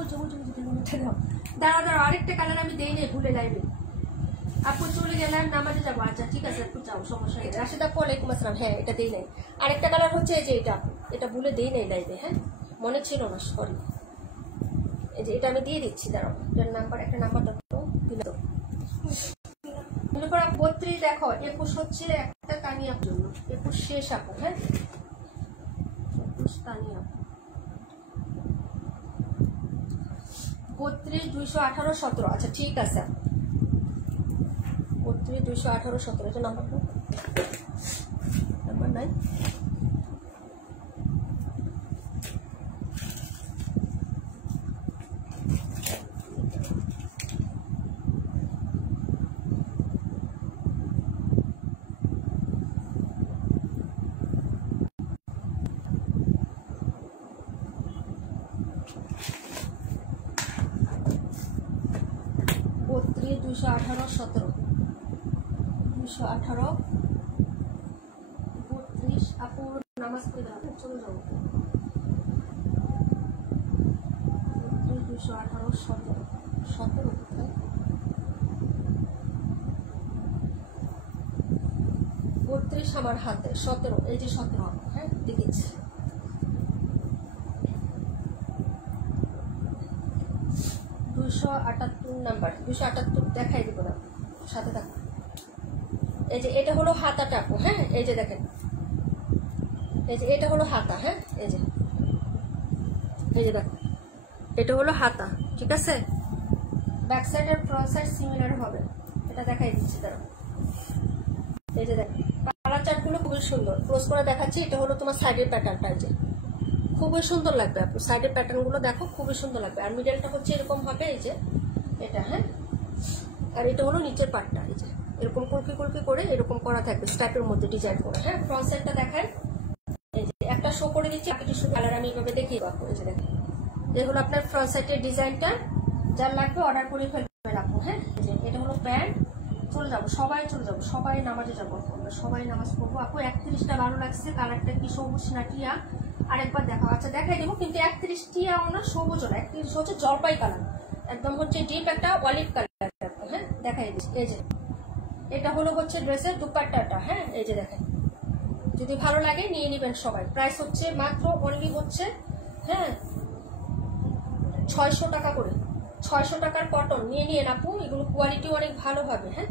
বেগুনিটা দাও, দাঁড়াও, আরেকটা কালার আমি দেই নেই, ভুলে যাইবে আপু। চলে গেলাম, নামাজে যাবো। আচ্ছা ঠিক আছে আপু, যাও, সমস্যা নেই। রাশিদা আপু ওয়ালাইকুম আসসালাম। হ্যাঁ, এটা দেই নাই। আরেকটা কালার হচ্ছে এই যে এটা, এটা ভুলে দেই নাই লাইভে। হ্যাঁ, মনে ছিল না, সরি। এই যে এটা আমি দিয়ে দিচ্ছি, দাঁড়াও। এটার নাম্বার, একটা নাম্বার দাও, দিলে তো। মনে করো 32 দেখো, 21 হচ্ছে একটা তানিয়ার জন্য, 21 শেষ আপু। হ্যাঁ, 21 তানিয়া। 32 218 17। আচ্ছা ঠিক আছে, 32 218 17। এটা নাম্বার দাও, নাম্বার নাই। বত্রিশ 218 17 218 32। আপু নামাজ পড়ে দাও, চলে যাবো। 32 218 17 17 কোথায়? 32 আমার হাতে, 17 এই যে 17। হ্যাঁ, দেখেছি। 278 নাম্বার, 278 দেখাই দিব না, সাথে থাকো। এই যে এটা হলো হাতাটা আপু। হ্যাঁ, এই যে দেখেন, এই যে এটা হলো হাতা। হ্যাঁ, এই যে দেখো, এটা হলো হাতা। ঠিক আছে, ব্যাক সাইড আর ফ্রন্ট সাইড সিমিলার হবে, এটা দেখাই দিচ্ছি। দাঁড়াও, এই যে দেখো, কালার চার্টগুলো খুবই সুন্দর, ক্লোজ করে দেখাচ্ছি। এটা হলো তোমার সাইডের প্যাটার্নটা, এই যে খুবই সুন্দর লাগবে আপু। সাইডের প্যাটার্ন গুলো দেখো, খুবই সুন্দর লাগবে। আর মিডলটা হচ্ছে এরকম হবে, এই যে এটা। হ্যাঁ, আর এটা হলো নিচের পার্টটা, এই যে এরকম কলকি কলকি করে এরকম করা থাকবে, স্ট্রাইপের মধ্যে ডিজাইন করে। হ্যাঁ, ফ্রন্ট সাইডটা দেখায়, এই যে একটা শো করে দিচ্ছি, বাকিটা শুধু কালার আমি এইভাবে দেখিয়ে দেবো। এই যে দেখেন, এই হলো আপনার ফ্রন্ট সাইডের ডিজাইনটা। যার লাগবে অর্ডার করে ফেলবেন আপু। হ্যাঁ, এই যে এটা হলো প্যান্ট। চলে যাবো, সবাই চলে যাবো, সবাই নামাজে যাবো, আমরা সবাই নামাজ পড়বো আপু। 31টা ভালো লাগছে, কালারটা কি সবুজ না টিয়া? আরেকবার দেখাও। আচ্ছা দেখাই দেবো, কিন্তু 31 টিয়াও না, সবুজও না, 31 হচ্ছে জলপাই কালার, একদম হচ্ছে ডিপ একটা অলিভ কালার। হ্যাঁ, দেখাই দিচ্ছি। এই যে এটা হলো হচ্ছে ড্রেসের দুপাট্টাটা। হ্যাঁ, এই যে দেখেন, যদি ভালো লাগে নিয়ে নেবেন সবাই। প্রাইস হচ্ছে মাত্র অনলি হচ্ছে, হ্যাঁ, 600 টাকা করে। 600 টাকার কটন নিয়ে নিয়ে আপু, এগুলো কোয়ালিটি অনেক ভালো হবে। হ্যাঁ,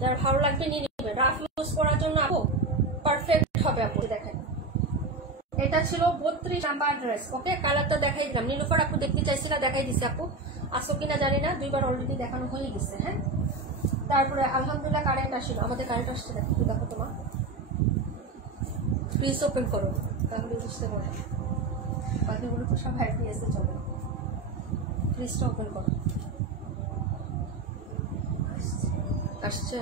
যারা ভালো লাগবে নিয়ে নেবেন, রাফ ইউজ করার জন্য আপু পারফেক্ট হবে আপু। দেখেন, এটা ছিল 32 নাম্বার ড্রেস। ওকে, কালারটা দেখাই দিলাম। নীলুফার আপু দেখতে চাইছিল, দেখাই দিছে আপু। আসো কিনা জানি না, 2বার অলরেডি দেখানো হয়ে গেছে। হ্যাঁ, তারপরে আলহামদুলিল্লাহ কারেন্ট আসলো, আমাদের কারেন্ট আসছে না। একটু দেখো তোমার, প্লিজ ওপেন করো, তাহলে বুঝতে পারো। বাকিগুলো তো সব হ্যাপি আছে, চলো প্লিজটা ওপেন করো। আসছে,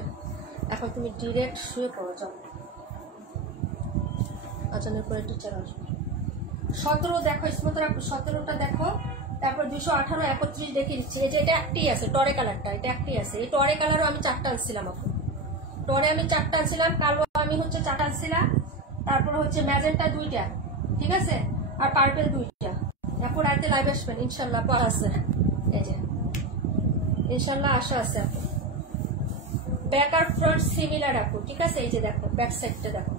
এখন তুমি ডিরেক্ট শুয়ে পড়ো, যাও। আজানের পরে টিচার আসবে। 17 দেখো, স্মুথ 17টা দেখো। তারপর 218 31 দেখিয়ে দিচ্ছি। এই যে এটা একটি আছে, টরে কালারটা, এটা একটি আছে। এই টরে কালারও আমি 4টা আনছিলাম আপু। টরে আমি 4টা আনছিলাম, কালো আমি হচ্ছে 4টা আনছিলাম। তারপর হচ্ছে ম্যাজেন্টা 2টা, ঠিক আছে, আর পার্পেল 2টা। এখন রাতে লাইভ আসবেন ইনশাল্লাহ, আছে। এই যে ইনশাল্লাহ আশা আছে আপু। ব্যাক আর ফ্রন্ট সিমিলার আপু। ঠিক আছে, এই যে দেখো ব্যাক সাইডটা দেখো,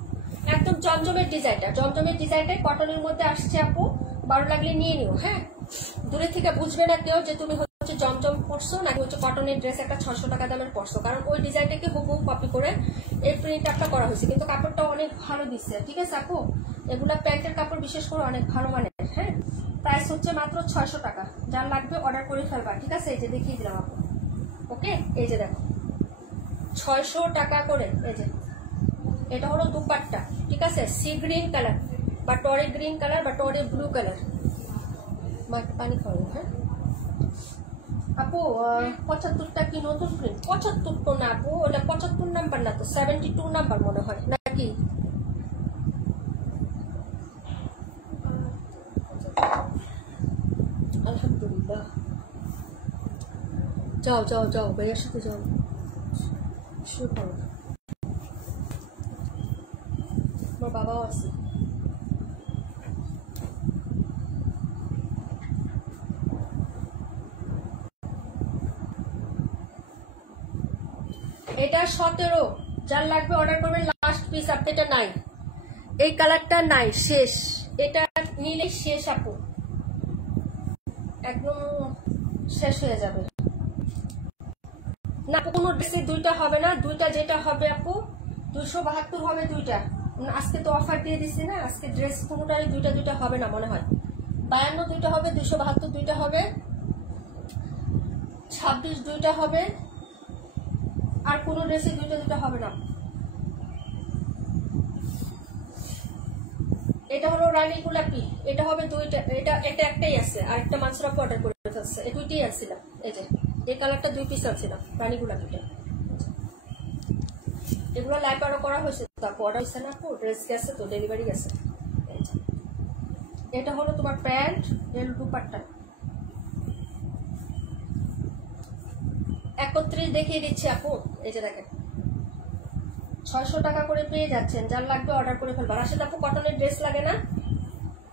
একদম জমজমের ডিজাইনটা, জমজমের ডিজাইনটাই কটনের মধ্যে আসছে আপু। ভালো লাগলে নিয়ে নিও। হ্যাঁ, দূরে থেকে বুঝবে না কেউ যে তুমি হচ্ছে জমজম পরছো নাকি হচ্ছে কটনের ড্রেস একটা 600 টাকা দামের পরছো, কারণ ওই ডিজাইনটাকে হুবহু কপি করে এই প্রিন্ট আপটা করা হয়েছে, কিন্তু কাপড়টা অনেক ভালো দিচ্ছে। ঠিক আছে আপু, এগুলা প্যান্টের কাপড় বিশেষ করে অনেক ভালো মানের। হ্যাঁ, প্রাইস হচ্ছে মাত্র 600 টাকা। যার লাগবে অর্ডার করে ফেলবা। ঠিক আছে, এই যে দেখিয়ে দিলাম আপু। ওকে, এই যে দেখো 600 টাকা করে। এই যে এটা হলো দুপাট্টা, ঠিক আছে, সি গ্রিন কালার বা টরে গ্রিন কালার বা টরে ব্লু কালার। পানি খাওয়াবো। হ্যাঁ আপু 75টা কি নতুন প্রিন্ট? 75 তো না আপু, ওটা 75 নাম্বার না তো, 72 নাম্বার মনে হয় নাকি। আলহামদুলিল্লাহ, যাও যাও যাও ভাইয়ার সাথে যাও, শুরু করো। আমার বাবাও আছে। এটা 17, যার লাগবে অর্ডার করবেন। লাস্ট পিস আপনি, এটা নাই, এই কালারটা নাই, শেষ, এটা নিলে শেষ আপু, একদম শেষ হয়ে যাবে না আপু। কোনো ড্রেসে দুইটা হবে না, দুইটা যেটা হবে আপু 272 হবে দুইটা। আজকে তো অফার দিয়ে দিচ্ছি না, আজকে ড্রেস কোনোটারই দুইটা দুইটা হবে না মনে হয়। 52 দুইটা হবে, 272 দুইটা হবে, 26 দুইটা হবে, আর কোনো ড্রেসে দুইটা দুইটা হবে না। এটা হলো রানী গোলাপি, এটা হবে দুইটা, এটা একটাই আছে, আর একটা মানসুর আপু অর্ডার করে ফেলছে, এই দুইটাই আসছিলাম। এই যে এই কালারটা 2 পিস আসছিলাম, রানী গোলাপিটা। এগুলো লাইভ অর্ডার করা হয়েছে, তারপর অর্ডার হয়েছে না আপু, ড্রেস গেছে তো, ডেলিভারি গেছে। এটা হলো তোমার প্যান্ট, এর দুপাট্টা। 31 দেখিয়ে দিচ্ছি আপু, এই যে দেখেন 600 টাকা করে পেয়ে যাচ্ছেন, যার লাগবে অর্ডার করে ফেলবেন। রাশেদ আপু কটনের ড্রেস লাগে না,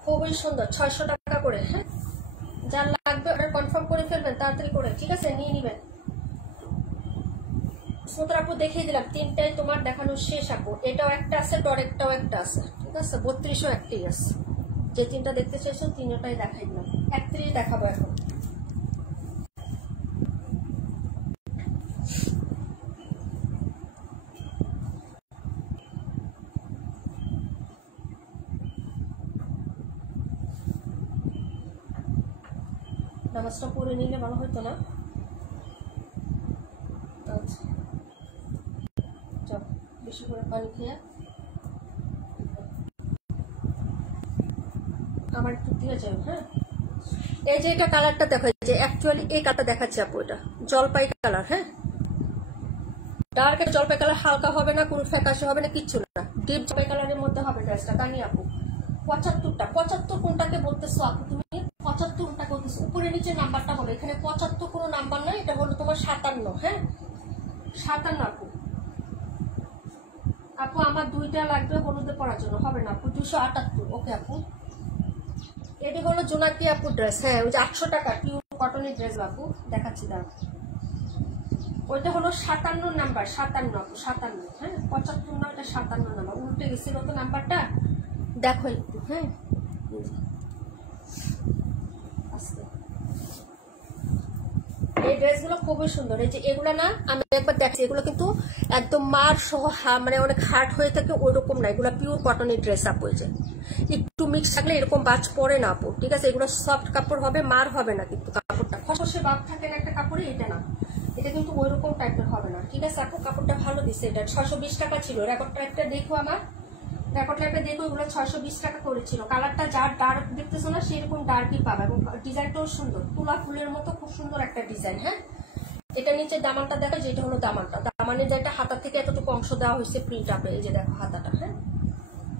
খুবই সুন্দর, 600 টাকা করে। হ্যাঁ, যার লাগবে অর্ডার কনফার্ম করে ফেলবেন তাড়াতাড়ি করে, ঠিক আছে, নিয়ে নিবেন। সুতরাং আপু দেখিয়ে দিলাম, তিনটাই তোমার দেখানো শেষ আপু। এটাও একটা আছে, টরেকটাও একটা আছে, ঠিক আছে, 32ও একটাই আছে। যে তিনটা দেখতে চাইছো তিনটাই দেখাই দিলাম, 31 দেখাবো এখন। নামাজটা পড়ে নিলে ভালো হতো না? আচ্ছা যাও, বেশি করে পানি খেয়ে আমার একটু দিয়ে যাও। হ্যাঁ, এই যে এটা কালারটা দেখা যাচ্ছে, অ্যাকচুয়ালি এই কালারটা দেখাচ্ছে আপু, এটা জলপাই কালার। হ্যাঁ, ডার্ক জলপাই কালার, হালকা হবে না, কোনো ফ্যাকাশে হবে না, কিচ্ছু না, ডিপ জলপাই কালারের মধ্যে হবে ড্রেসটা। কানি আপু 75টা, 75 কোনটাকে বলতেছো আপু তুমি? 75 কোনটাকে বলতেছো? উপরে নিচে নাম্বারটা বলো, এখানে 75 কোনো নাম্বার নয়, এটা হলো তোমার 57। হ্যাঁ 57 আপু। আপু আমার দুইটা লাগবে হলুদে পরার জন্য, হবে না আপু, 278। ওকে আপু, এটি হলো জোনাকি আপু ড্রেস। হ্যাঁ, ওই যে 800 টাকা পিওর কটনের ড্রেস আপু দেখাচ্ছি, দাম ওইটা হলো 57 নাম্বার, 57 আপু, 57। হ্যাঁ 75 না, এটা 57 নাম্বার, উল্টে গেছিল তো নাম্বারটা, দেখো একটু। হ্যাঁ এই ড্রেসগুলো খুবই সুন্দর। এই যে এগুলো না, আমি একবার দেখছি, এগুলো কিন্তু একদম মার সহ, মানে অনেক হার্ড হয়ে থাকে ওই রকম না, এগুলো পিওর কটনের ড্রেস আপু। এই যে একটু মিক্স থাকলে এরকম বাজ পড়ে না আপু, ঠিক আছে, এগুলো সফট কাপড় হবে, মার হবে না কিন্তু কাপড়টা, খসখসে ভাব থাকে না একটা কাপড়ে, এটা না, এটা কিন্তু ওই রকম টাইপের হবে না, ঠিক আছে আপু। কাপড়টা ভালো দিচ্ছে, এটা 620 টাকা ছিল। রেকর্ড টাইপটা দেখো, আমার রেকর্ড টাইপটা দেখো, এগুলো 620 টাকা করেছিল। কালারটা যা ডার্ক দেখতেছো না, সেরকম ডার্কই পাবে, এবং ডিজাইনটাও সুন্দর, তুলা ফুলের মতো খুব সুন্দর একটা ডিজাইন। হ্যাঁ, এটা নিচে দামানটা দেখো, যেটা হলো দামানটা, দামানের যেটা হাতা থেকে এতটুকু অংশ দেওয়া হয়েছে প্রিন্ট আপে, এই যে দেখো হাতাটা। হ্যাঁ,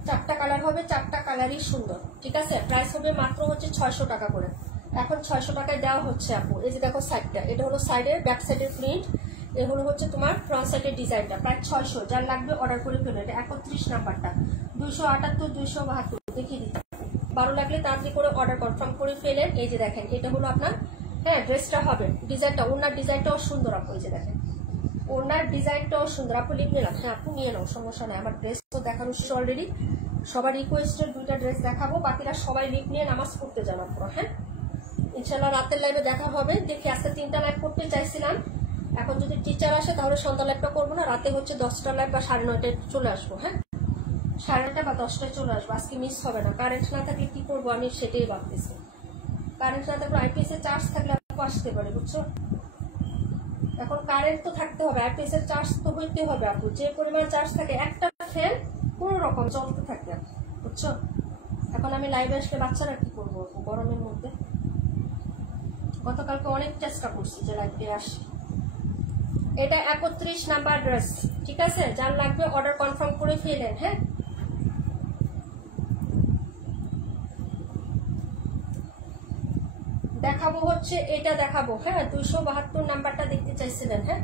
4টা কালার হবে, 4টা কালারই সুন্দর, ঠিক আছে। প্রাইস হবে মাত্র হচ্ছে 600 টাকা করে, এখন 600 টাকায় দেওয়া হচ্ছে আপু। এই যে দেখো সাইডটা, এটা হলো সাইডের, ব্যাক সাইডের প্রিন্ট, এ হলো হচ্ছে তোমার ফ্রন্ট সাইডের ডিজাইনটা, প্রায় 600। যার লাগবে অর্ডার করে ফেলো, এটা 31 নাম্বারটা, 278 272 দেখিয়ে দিতে। ভালো লাগলে তাড়াতাড়ি করে অর্ডার কনফার্ম করে ফেলেন। এই যে দেখেন, এটা হলো আপনার, হ্যাঁ ড্রেসটা হবে, ডিজাইনটা, ওনার ডিজাইনটাও সুন্দর আপু। এই যে দেখেন, ওনার ডিজাইনটাও সুন্দর আপু, লিখ নিলাম। হ্যাঁ আপু নিয়ে নাও, সমস্যা নেই, আমার ড্রেস তো দেখানো শেষ অলরেডি। সবার রিকোয়েস্টের দুইটা ড্রেস দেখাবো, বাকিরা সবাই লিখ নিয়ে নামাজ পড়তে যান আপনারা। হ্যাঁ, ইনশাল্লাহ রাতের লাইভে দেখা হবে। দেখি আজকে 3টা লাইভ করতে চাইছিলাম, এখন যদি টিচার আসে তাহলে সন্ধ্যা লাইভটা করবো না, রাতে হচ্ছে 10টা লাইভ বা 9:30টায় চলে আসবো। হ্যাঁ, 9:30 বা 10টায় চলে আসবো, আজকে মিস হবে না। কারেন্ট না থাকলে কি করবো আমি সেটাই ভাবতেছি, কারেন্ট না থাকলে আইপিএস এর চার্জ থাকলে আসতে পারে, বুঝছো। এখন কারেন্ট তো থাকতে হবে, আইপিএস এর চার্জ তো হইতে হবে আপু, যে পরিমাণ চার্জ থাকে, একটা ফ্যান কোনো রকম চলতে থাকে, বুঝছো? এখন আমি লাইভে আসলে বাচ্চারা কি করবো গরমের মধ্যে? গতকালকে অনেক চেষ্টা করছি যে লাইভে আসি। এটা 31 নাম্বার ড্রেস, ঠিক আছে? যার লাগবে অর্ডার কনফার্ম করে ফেলেন। হ্যাঁ, দেখাবো হচ্ছে এটা দেখাবো। হ্যাঁ, 272 নাম্বারটা দেখতে চাইছিলেন। হ্যাঁ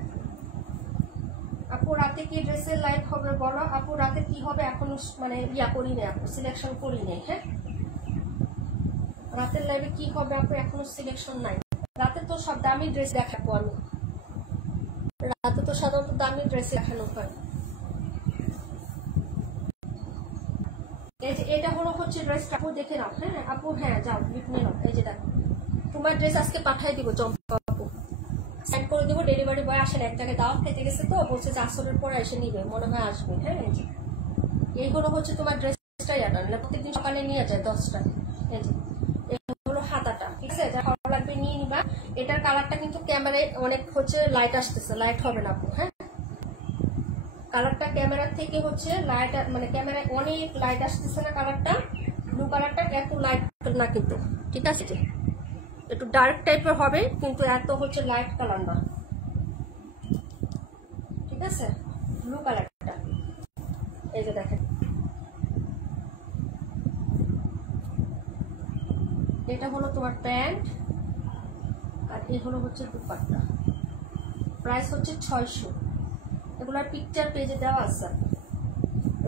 আপু, রাতে কি ড্রেসের লাইভ হবে বলো? আপু রাতে কি হবে এখনো মানে করি নাই আপু, সিলেকশন করি নাই। হ্যাঁ, রাতের লাইভে কি হবে আপু এখনো সিলেকশন নাই। রাতে তো সব দামি ড্রেস দেখাবো আমি, রাতে তো সাধারণত দামি ড্রেস দেখানো হয়। এই যে এটা হলো হচ্ছে ড্রেসটা, আপু দেখে নাও। হ্যাঁ আপু, হ্যাঁ যাও নিয়ে নাও। এই যে দেখো, তোমার ড্রেস আজকে পাঠাই দিব চম্পা আপু, সেন্ড করে দেবো। ডেলিভারি বয় আসেন, এক জায়গায় দাওয়াত খেতে গেছে তো বলছে যে আসরের পরে এসে নিবে, মনে হয় আসবে। হ্যাঁ, এই হলো হচ্ছে তোমার ড্রেসটাই আটা, প্রত্যেকদিন সকালে নিয়ে যায় 10টা। এই যে এই হলো হাতাটা, ঠিক আছে? যা ভালো লাগবে নিয়ে নিবা। এটার কালারটা কিন্তু ক্যামেরায় অনেক হচ্ছে লাইট আসতেছে, লাইট হবে না আপু। হ্যাঁ, কালারটা ক্যামেরার থেকে হচ্ছে লাইট, মানে ক্যামেরায় অনেক লাইট আসতেছে না কালারটা। ব্লু কালারটা এত লাইট না কিন্তু, ঠিক আছে? একটু ডার্ক টাইপের হবে কিন্তু এত হচ্ছে লাইট কালার না, ঠিক আছে? ব্লু কালারটা এই যে দেখেন, এটা হলো তোমার প্যান্ট আর এই হলো হচ্ছে দুপাট্টা। প্রাইস হচ্ছে 600। এগুলার পিকচার পেজে দেওয়া আছে,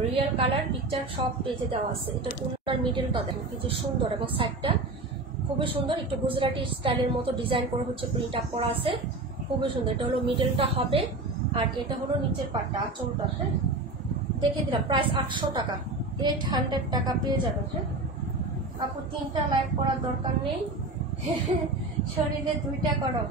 রিয়েল কালার পিকচার সব পেজে দেওয়া আছে। এটা কোনটার মিডলটা দেখেন কি যে সুন্দর, এবং সাইডটা খুবই সুন্দর, একটু গুজরাটি স্টাইলের মতো ডিজাইন করে হচ্ছে প্রিন্ট আপ করা আছে, খুবই সুন্দর। এটা হলো মিডলটা হবে, আর এটা হলো নিচের পাটটা, আঁচলটা। হ্যাঁ, দেখে দিলাম। প্রাইস 800 টাকা, 800 টাকা পেয়ে যাবেন। হ্যাঁ আপু, 3টা লাইভ করার দরকার নেই, শরীরে 2টা করো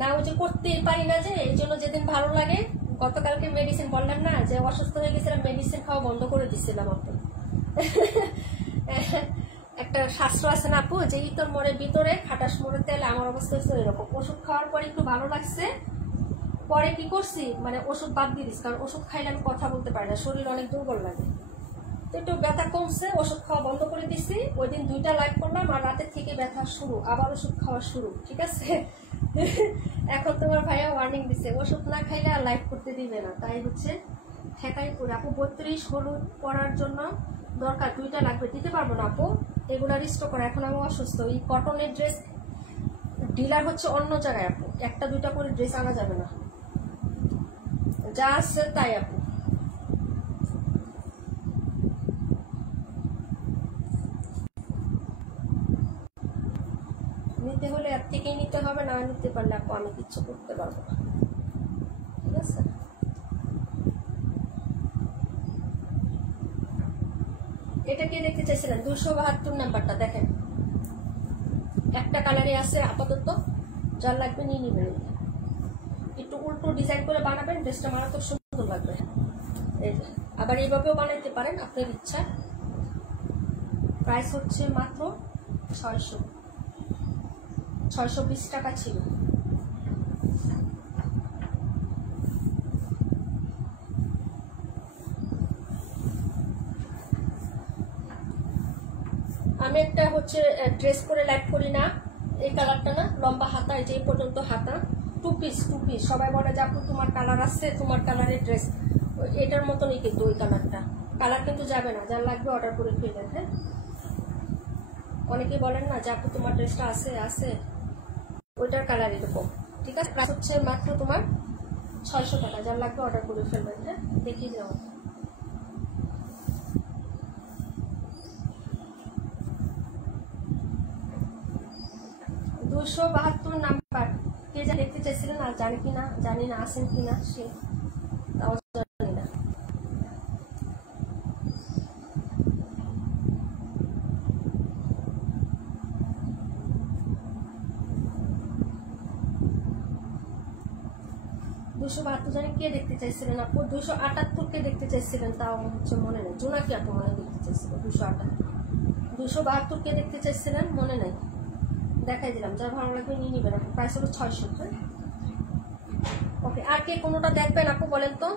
না। ওই যে করতেই পারি না, যে এই জন্য যেদিন ভালো লাগে। গতকালকে মেডিসিন বললাম না যে অসুস্থ হয়ে গেছিলাম, মেডিসিন খাওয়া বন্ধ করে দিচ্ছিলাম আপু। একটা শাস্ত্র আছে না আপু, যে ইতর মোড়ের ভিতরে খাটাস মোড়ের তেলে, আমার অবস্থা হচ্ছে এরকম। ওষুধ খাওয়ার পরে একটু ভালো লাগছে, পরে কি করছি মানে ওষুধ বাদ দিয়ে দিচ্ছি, কারণ ওষুধ খাইলে আমি কথা বলতে পারি না, শরীর অনেক দুর্বল লাগে। তো একটু ব্যথা কমছে, ওষুধ খাওয়া বন্ধ করে দিচ্ছি। ওই দিন 2টা লাইভ করলাম, আর রাতের থেকে ব্যথা শুরু, আবার ওষুধ খাওয়া শুরু, ঠিক আছে? এখন তোমার ভাইয়া ওয়ার্নিং দিচ্ছে, ওষুধ না খাইলে আর লাইভ করতে দিবে না, তাই হচ্ছে ঠেকাই করে। আপু 32 হলুদ পরার জন্য দরকার, 2টা লাগবে, দিতে পারবো না আপু, এগুলা রিস্টো করা। এখন আমি অসুস্থ, এই কটনের ড্রেস ডিলার হচ্ছে অন্য জায়গায় আপু, 1টা 2টা করে ড্রেস আনা যাবে না, যা আছে তাই আপু। নিতে হলে এর থেকেই নিতে হবে, না নিতে পারলে আপু আমি কিচ্ছু করতে পারবো না, ঠিক আছে? এটা কে দেখতে চাইছিলেন? 272 নাম্বারটা দেখেন, একটা কালারে আছে আপাতত, যার লাগবে নিয়ে নিবেন। একটু উল্টো ডিজাইন করে বানাবেন, ড্রেসটা মারাত্মক সুন্দর লাগবে। এই যে আবার এইভাবেও বানাইতে পারেন, আপনার ইচ্ছা। প্রাইস হচ্ছে মাত্র 620 টাকা ছিল। আমি একটা হচ্ছে ড্রেস পরে লাইভ করি না, এই কালারটা না, লম্বা হাতা, এই যে এই পর্যন্ত হাতা, 2 পিস সবাই বলে যে আপু তোমার কালার আছে, তোমার কালারের ড্রেস, এটার মতনই কিন্তু ওই কালারটা। কালার কিন্তু যাবে না, যার লাগবে অর্ডার করে ফেলেন। হ্যাঁ, অনেকেই বলেন না যে আপু তোমার ড্রেসটা আছে, ওইটার কালার এরকম, ঠিক আছে? প্রাইস হচ্ছে মাত্র তোমার 600 টাকা, যার লাগবে অর্ডার করে ফেলবেন। হ্যাঁ, দেখিয়ে যাও। 272 নাম্বার কে যা দেখতে চাইছিলেন, আর জানি না আসেন কিনা, সে তাও জানি না। জানি কে দেখতে চাইছিলেন আপু? 278 কে দেখতে চাইছিলেন, তাও হচ্ছে মনে নেই। জোনাকি আপু মনে দেখতে চাইছিলেন 278। 272 কে দেখতে চাইছিলেন, মনে নেই, দেখাই দিলাম। যার ভালো লাগবে নিয়ে নিবেন। প্রাইস হলো 600। ওকে, আর কে কোনোটা দেখবেন আপু বলেন তো?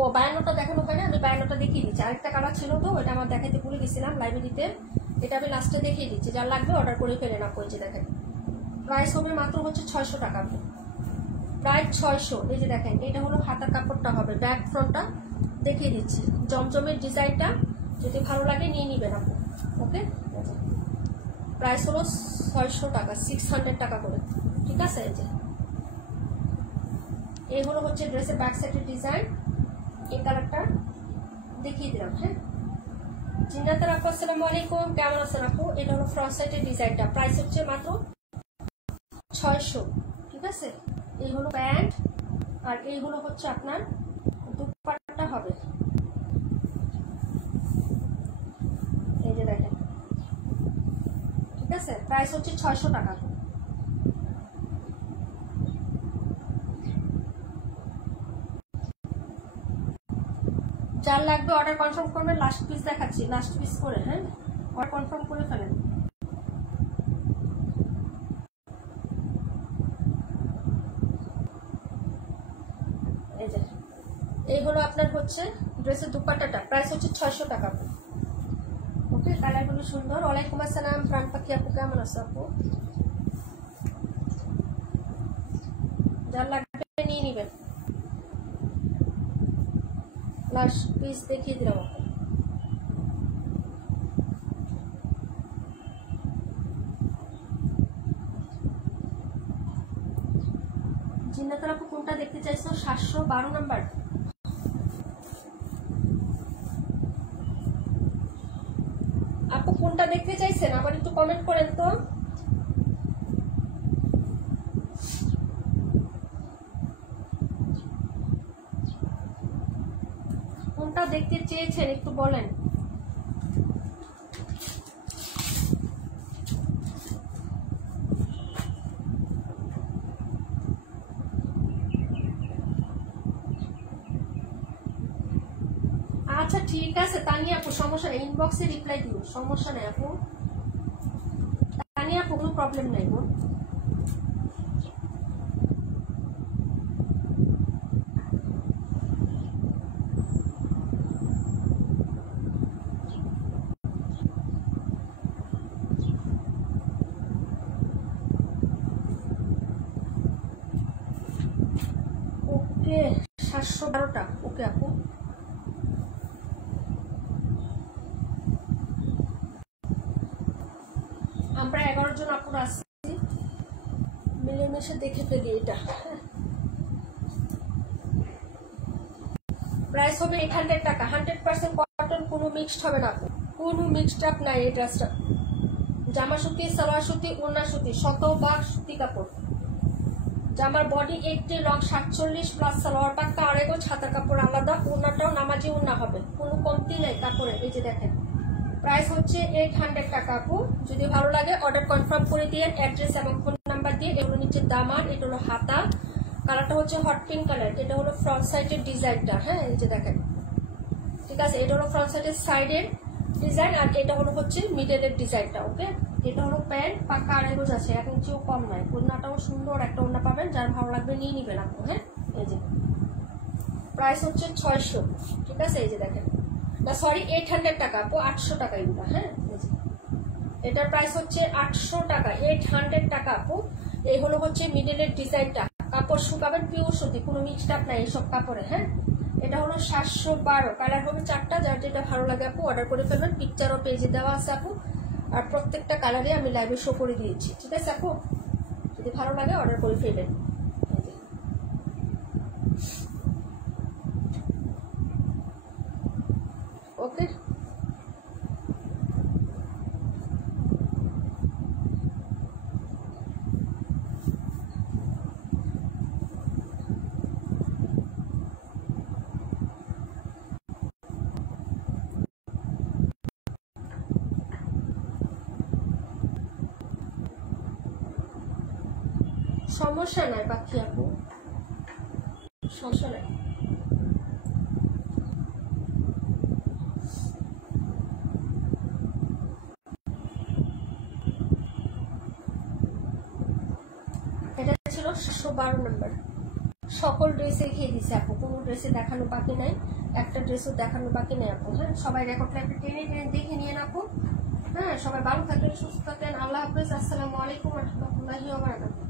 ও 52টা দেখানো হয় না, আমি 52টা দেখিয়ে দিচ্ছি। আরেকটা কালার ছিল তো, ওটা আমার দেখাতে ভুলে গেছিলাম লাইব্রেরিতে, এটা আমি লাস্টে দেখিয়ে দিচ্ছি। যার লাগবে অর্ডার করে ফেলে না। যে দেখেন প্রাইস হবে মাত্র হচ্ছে 600 টাকা, প্রায় 600। এই যে দেখেন এটা হলো হাতার কাপড়টা হবে, ব্যাক ফ্রন্টটা দেখিয়ে দিচ্ছি, জমজমের ডিজাইনটা যদি ভালো লাগে নিয়ে নিবেন আপনি। ওকে, প্রাইস হলো 600 টাকা, 600 টাকা করে, ঠিক আছে। এই যে এই হলো হচ্ছে ড্রেসের ব্যাক সাইডের ডিজাইন, এই কালারটা দেখিয়ে দিলাম। হ্যাঁ, জিন্নাতুল আপু আসসালামু আলাইকুম, কেমন আছেন আপু? এটা হলো ফ্রন্ট সাইডের ডিজাইনটা, প্রাইস হচ্ছে মাত্র 600, ঠিক আছে। এই হলো প্যান্ট, আর এই হলো হচ্ছে আপনার দুপাট্টা হবে। এই যে দেখেন, ঠিক আছে, প্রাইস হচ্ছে 600 টাকা। যার লাগবে অর্ডার কনফার্ম করবেন। লাস্ট পিস দেখাচ্ছি, লাস্ট পিস করে, হ্যাঁ, অর্ডার কনফার্ম করে ফেলেন। এই যে এই হলো আপনার হচ্ছে ড্রেসের দুপাট্টাটা, প্রাইস হচ্ছে 600 টাকা। ওকে, কালারগুলো সুন্দর। ওয়ালাইকুম আসসালাম প্রাণ পাখি আপু, কেমন আছো আপু? যার লাগবে নিয়ে নিবেন। লাস্ট পিস দেখিয়ে দিলাম আপু। জিন্নাতুল আপু কোনটা দেখতে চাইছো? 712 নাম্বার। আপু কোনটা দেখতে চাইছেন আবার একটু কমেন্ট করেন তো। কোনটা দেখতে চেয়েছেন একটু বলেন। আচ্ছা ঠিক আছে তানিয়া আপু, সমস্যা নেই, ইনবক্সে রিপ্লাই দিও, সমস্যা নেই আপু। তানিয়া আপু কোনো প্রবলেম নাই গো। ওকে, 712টা। ওকে আপু, আমরা 11 জন আপুরা আসছি, মিলেমিশে দেখে ফেলি এটা। প্রাইস হবে 800 টাকা, 100% কটন, কোনো মিক্সড হবে না, কোনো মিক্সড আপ নাই। এই ড্রেসটা জামা সুতি, সালোয়ার সুতি, ওড়না সুতি, শতভাগ সুতি কাপড়। জামার বডি 80, লং 47 প্লাস সালোয়ার পাক্কা আড়াইগো, ছাতার কাপড় আলাদা, ওড়নাটাও নামাজি ওড়না হবে, কোনো কমতি নাই কাপড়ে। এই যে দেখেন প্রাইস হচ্ছে 800 টাকা আপু। যদি ভালো লাগে অর্ডার কনফার্ম করে দিয়ে অ্যাড্রেস এবং ফোন নাম্বার দিয়ে। এগুলো নিচে দামান, এটা হলো হাতা, কালারটা হচ্ছে হট পিঙ্ক কালার। এটা হলো ফ্রন্ট সাইডের ডিজাইনটা। হ্যাঁ, এই যে দেখেন, ঠিক আছে, এটা হলো ফ্রন্ট সাইডের ডিজাইন, আর এটা হলো হচ্ছে মিডলের ডিজাইনটা। ওকে, এটা হলো প্যান্ট, পাক্কা আড়াই গজ আছে, 1 ইঞ্চিও কম নয়। ওড়নাটাও সুন্দর একটা ওড়না পাবেন, যার ভালো লাগবে নিয়ে নিবেন আপু। হ্যাঁ, এই যে প্রাইস হচ্ছে 600, ঠিক আছে। এই যে দেখেন, না সরি 800 টাকা আপু, 800 টাকা এগুলো। হ্যাঁ, এটার প্রাইস হচ্ছে 800 টাকা, 800 টাকা আপু। এই হলো হচ্ছে মিডলের ডিজাইনটা, কাপড় শুকাবেন পিওর সুতি, কোনো মিক্সড আপ নাই এইসব কাপড়ে। হ্যাঁ, এটা হলো 712, কালার হবে 4টা, যার যেটা ভালো লাগে আপু অর্ডার করে ফেলবেন। পিকচারও পেজে দেওয়া আছে আপু, আর প্রত্যেকটা কালারে আমি লাইভে শো করে দিয়েছি, ঠিক আছে আপু। যদি ভালো লাগে অর্ডার করে ফেলবেন। ওকে, সমস্যা নাই পাখি আপু, সমস্যা নাই। এটা ছিল 712 নম্বর। সকল ড্রেসে খেয়ে দিছে আপু, কোনো ড্রেসে দেখানো বাকি নাই, একটা ড্রেসও দেখানো বাকি নেই আপু। হ্যাঁ, সবাই রেকর্ডটা একটু টেনে টেনে দেখে নিয়ে আপু। হ্যাঁ, সবাই ভালো থাকবেন, সুস্থ থাকবেন। আল্লাহ হাফেজ। আসসালামু আলাইকুম ওয়া রাহমাতুল্লাহি ওয়া বারাকাতুহু।